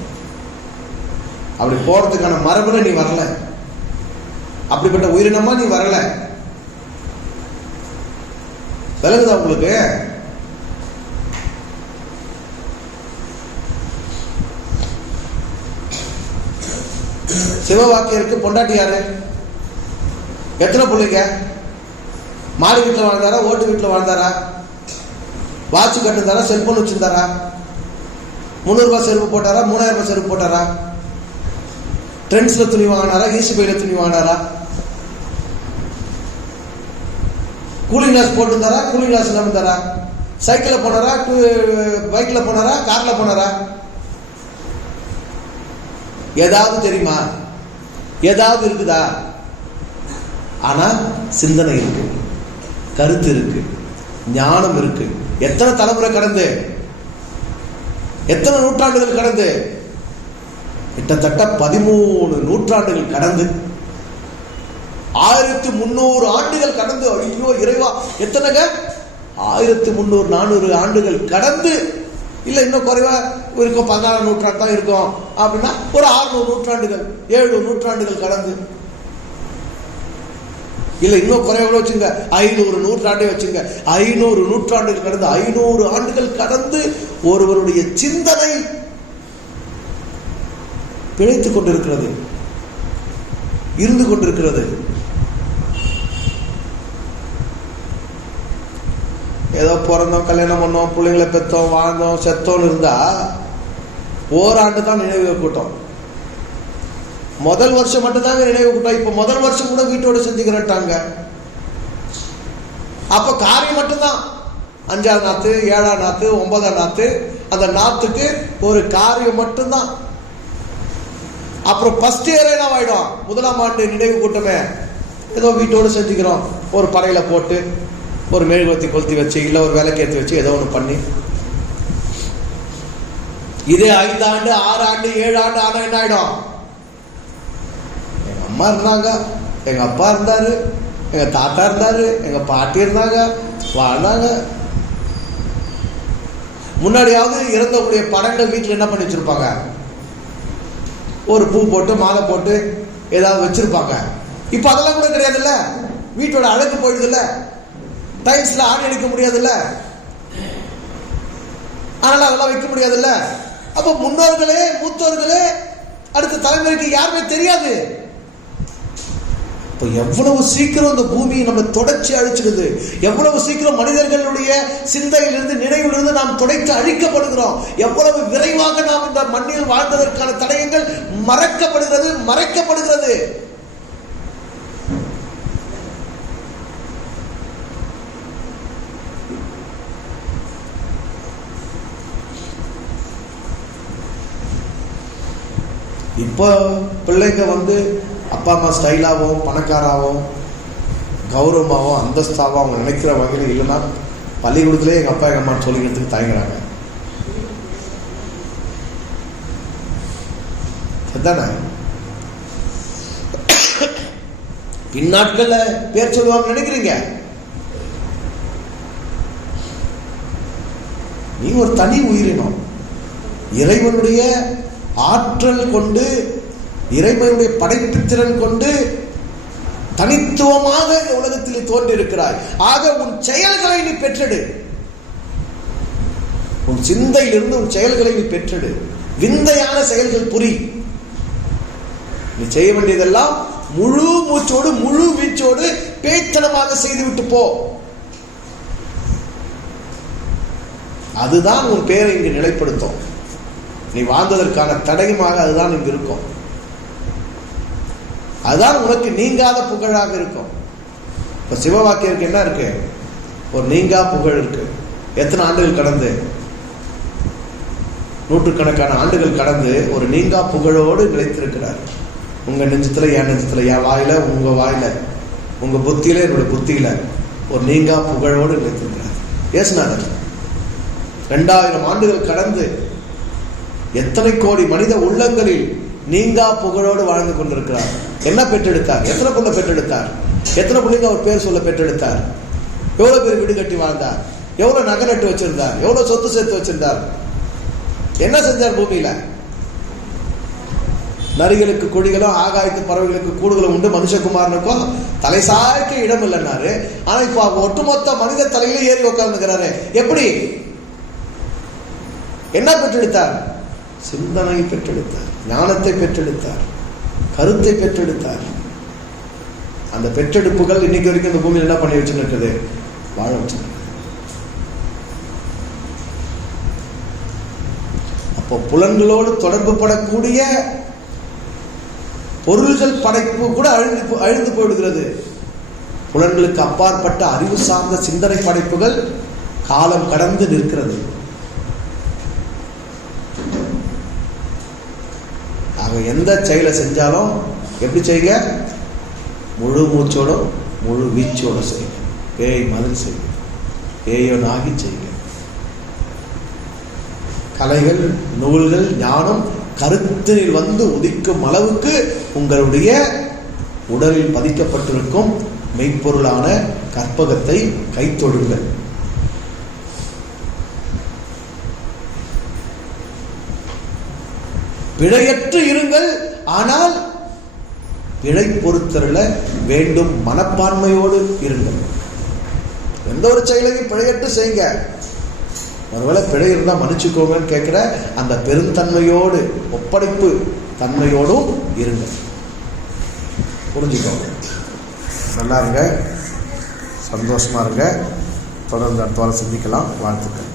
அப்படி போறதுக்கான மரபுல நீ வரல, அப்படிப்பட்ட உயிரினமா நீ வரல. விளங்குதா உங்களுக்கு? சிவவாக்கியருக்கு பொண்டாட்டி யாரு? எத்தனை பிள்ளைங்க? மாடி வீட்டில் வாழ்ந்தாரா, ஓட்டு வீட்டில் வாழ்ந்தாரா, வாட்ச் கட்டுந்தாரா, செல்போன் வச்சிருந்தாரா, 300 ரூபாய் செருப்பு போட்டாரா, 3000 ரூபாய் செருப்பு போட்டாரா, ட்ரெண்ட்ஸ்ல துணி வாங்கினாரா, ஈசி பையில துணி வாங்கினாரா, கூலிங் கிளாஸ் போட்டுருந்தாரா, கூலிங் கிளாஸ் இல்லாம இருந்தாரா, சைக்கிளில் போனாரா, பைக்கில் போனாரா, கார்ல போனாரா? ஏதாவது தெரியுமா? ஏதாவது இருக்குதா? ஆனா சிந்தனை இருக்கு, கருத்து இருக்கு, ஞானம் இருக்கு. எத்தனை தலைமுறை கடந்து, எத்தனை நூற்றாண்டுகள் கடந்து, கிட்டத்தட்ட 13 நூற்றாண்டுகள் கடந்து, 1300 ஆண்டுகள் கடந்து. ஐயோ இறைவா, எத்தனைங்க? 1300 400 ஆண்டுகள் கடந்து. இல்ல இன்னும் குறைவா இருக்கும், 14 நூற்றாண்டு தான் இருக்கும் அப்படின்னா ஒரு 600 நூற்றாண்டுகள் 700 நூற்றாண்டுகள் கடந்து. இல்ல இன்னும் குறைவா வச்சுங்க, 500 நூற்றாண்டே வச்சுங்க. 500 நூற்றாண்டுகள் கடந்து, 500 ஆண்டுகள் கடந்து ஒருவருடைய சிந்தனை பிழைத்துக் கொண்டிருக்கிறது, இருந்து கொண்டிருக்கிறது. ஏதோ பிறந்தோம், கல்யாணம் பண்ணோம், பிள்ளைங்களை பெற்றோம், வாழ்ந்தோம், செத்தோன்னு இருந்தா ஓராண்டு தான் நினைவு கூட்டம். முதல் வருஷம் மட்டும்தாங்க நினைவு கூட்டம். இப்ப முதல் வருஷம் கூட வீட்டோட செஞ்சுக்கிறேன்ட்டாங்க. அப்ப காரியம் மட்டும்தான். 5ஆம் நாத்து, 7ஆம் நாத்து, 9ஆம் நாத்து, அந்த நாத்துக்கு ஒரு காரியம் மட்டும்தான். அப்புறம் ஃபர்ஸ்ட் இயரே என்ன ஆயிடும், 1ஆம் ஆண்டு நினைவு கூட்டமே ஏதோ வீட்டோடு செஞ்சுக்கிறோம். ஒரு பறையில போட்டு ஒரு மெழுகுவத்தி கொளுத்தி வச்சு, இல்லை ஒரு விளக்கேற்றி வச்சு ஏதோ ஒன்று பண்ணி, இதே 5 ஆண்டு 6 ஆண்டு 7 ஆண்டு ஆனா என்ன ஆயிடும்? எங்க அம்மா இருந்தாங்க, எங்க அப்பா இருந்தாரு, எங்க தாத்தா இருந்தாரு, எங்க பாட்டி இருந்தாங்க, வாழ்ந்தாங்க. முன்னாடியாவது இறந்தக்கூடிய படங்கள் வீட்டில் என்ன பண்ணி வச்சிருப்பாங்க, ஒரு பூ போட்டு மாலை போட்டு ஏதாவது வச்சிருப்பாங்க. இப்ப அதெல்லாம் கூட கிடையாதுல்ல. வீட்டோட அழகு போயிடுதுல்ல, டைல்ஸ்ல ஆணி அடிக்க முடியாதுல்ல, அதனால அதெல்லாம் வைக்க முடியாதுல்ல. அப்ப முன்னோர்களே, மூத்தோர்களே, அடுத்த தலைமுறைக்கு யாருமே தெரியாது. இப்போ எவ்வளவு சீக்கிரம் இந்த பூமி நம்ம தொடர்ச்சி அழிச்சிடுது, எவ்வளவு சீக்கிரம் மனிதர்களுடைய சிந்தையிலிருந்து, நினைவிலிருந்து நாம் துடைத்து அழிக்கப்படுகிறோம், எவ்வளவு விரைவாக நாம் இந்த மண்ணில் வாழ்ந்ததற்கான தடயங்கள் மறைக்கப்படுகிறது, மறைக்கப்படுகிறது. இப்போ பிள்ளைங்க அப்பா அம்மா ஸ்டைலாகவும், பணக்காராகவும், கௌரவமாகவும், அந்தஸ்தாகவும் அவங்க நினைக்கிற வகையில் இல்லைன்னா பள்ளிக்கூடத்திலே எங்கள் அப்பா எங்கள் அம்மான்னு சொல்லிக்கிறதுக்கு தயங்குறாங்க. அதுதானே பின்னாட்கள்ல பேர் சொல்லுவாங்க நினைக்கிறீங்க. நீ ஒரு தனி உயிரினம், இறைவனுடைய ஆற்றல் கொண்டு, இறைவனுடைய படைப்பு திறன் கொண்டு தனித்துவமாக இந்த உலகத்தில் தோன்றி இருக்கிறாய். ஆக உன் செயல்களை நீ பெற்றெடு, உன் சிந்தையிலிருந்து உன் செயல்களை நீ பெற்றெடு. விந்தையான செயல்கள் புரி. நீ செய்ய வேண்டியதெல்லாம் முழு மூச்சோடு, முழு வீச்சோடு, பேய்த்தனமாக செய்துவிட்டு போ. அதுதான் உன் பேரை இங்கு நிலைப்படுத்தும். நீ வாழ்ந்ததற்கான தடயமாக அதுதான் இங்கு இருக்கும். அதுதான் உனக்கு நீங்காத புகழாக இருக்கும். இப்ப சிவவாக்கியருக்கு என்ன இருக்கு? ஒரு நீங்கா புகழ் இருக்கு. எத்தனை ஆண்டுகள் கடந்து, நூற்றுக்கணக்கான ஆண்டுகள் கடந்து ஒரு நீங்கா புகழோடு நிலைத்திருக்கிறார். உங்க நெஞ்சத்துல, என் நெஞ்சத்துல, என் வாயில, உங்க வாயில, உங்க புத்தியில, என்னோட புத்தியில ஒரு நீங்கா புகழோடு நிலைத்திருக்கிறார் இயேசுநாதர். 2000 ஆண்டுகள் கடந்து எத்தனை கோடி மனித உள்ளங்களில் நீங்கா புகழோடு வாழ்ந்து கொண்டிருக்கிறார். என்ன பெற்றெடுத்தார்? எத்தனை புள்ள பெற்றெடுத்தார்? எத்தனை பிள்ளைங்க அவர் பேர் சொல்ல பெற்றெடுத்தார்? எவ்வளவு பேர் வீடு கட்டி வாழ்ந்தார்? எவ்வளவு நகை நட்டு வச்சிருந்தார்? எவ்வளவு சொத்து சேர்த்து வச்சிருந்தார்? என்ன செஞ்சார் பூமியில? நரிகளுக்கு கொடிகளும் ஆகாயத்து பறவைகளுக்கு கூடுகளும் உண்டு, மனுஷகுமாரனுக்கும் தலை சாய்க்க இடம் இல்லைன்னாரு. ஆனா இப்ப ஒட்டுமொத்த மனித தலையில ஏறி உட்கார்ந்துக்கிறாரு. எப்படி? என்ன பெற்றெடுத்தார்? சிந்தனை பெற்றெடுத்தார், ஞானத்தை பெற்றெடுத்தார், கருத்தை பெற்றெடுத்தார். அந்த பெற்றெடுப்புகள் இன்னைக்கு வரைக்கும் இந்த பூமியில் என்ன பண்ணி வச்சுருக்குது? வாழ வச்சு. அப்போ புலன்களோடு தொடர்பு படக்கூடிய பொருள்கள் படைப்பு கூட அழிந்து போயிடுகிறது. புலன்களுக்கு அப்பாற்பட்ட அறிவு சார்ந்த சிந்தனை படைப்புகள் காலம் கடந்து நிற்கிறது. ஆக எந்த செயலை செஞ்சாலும் எப்படி செய்யுங்க? முழு மூச்சோடும் முழு வீச்சோட செய்யுங்க. பேய் மாதிரி செய்யுங்க, பேயோனாகி செய்யுங்க. கலைகள், நூல்கள், ஞானம் கருத்தில் வந்து உதிக்கும் அளவுக்கு உங்களுடைய உடலில் பதிக்கப்பட்டிருக்கும் மெய்ப்பொருளான கற்பகத்தை கைத்தொடுங்கள். பிழையற்று இருங்கள், ஆனால் பிழை பொறுத்தருள வேண்டும் மனப்பான்மையோடு இருங்கள். எந்த ஒரு செயலையும் பிழையற்று செய்யுங்க. ஒருவேளை பிழை இருந்தால் மன்னிச்சுக்கோங்கன்னு கேட்கிற அந்த பெருந்தன்மையோடு, ஒப்படைப்பு தன்மையோடும் இருங்க. புரிஞ்சுக்கோங்க. நல்லா இருங்க, சந்தோஷமா இருங்க. தொடர்ந்து அடுத்த வாரம் சந்திக்கலாம். வாழ்த்துக்கள்.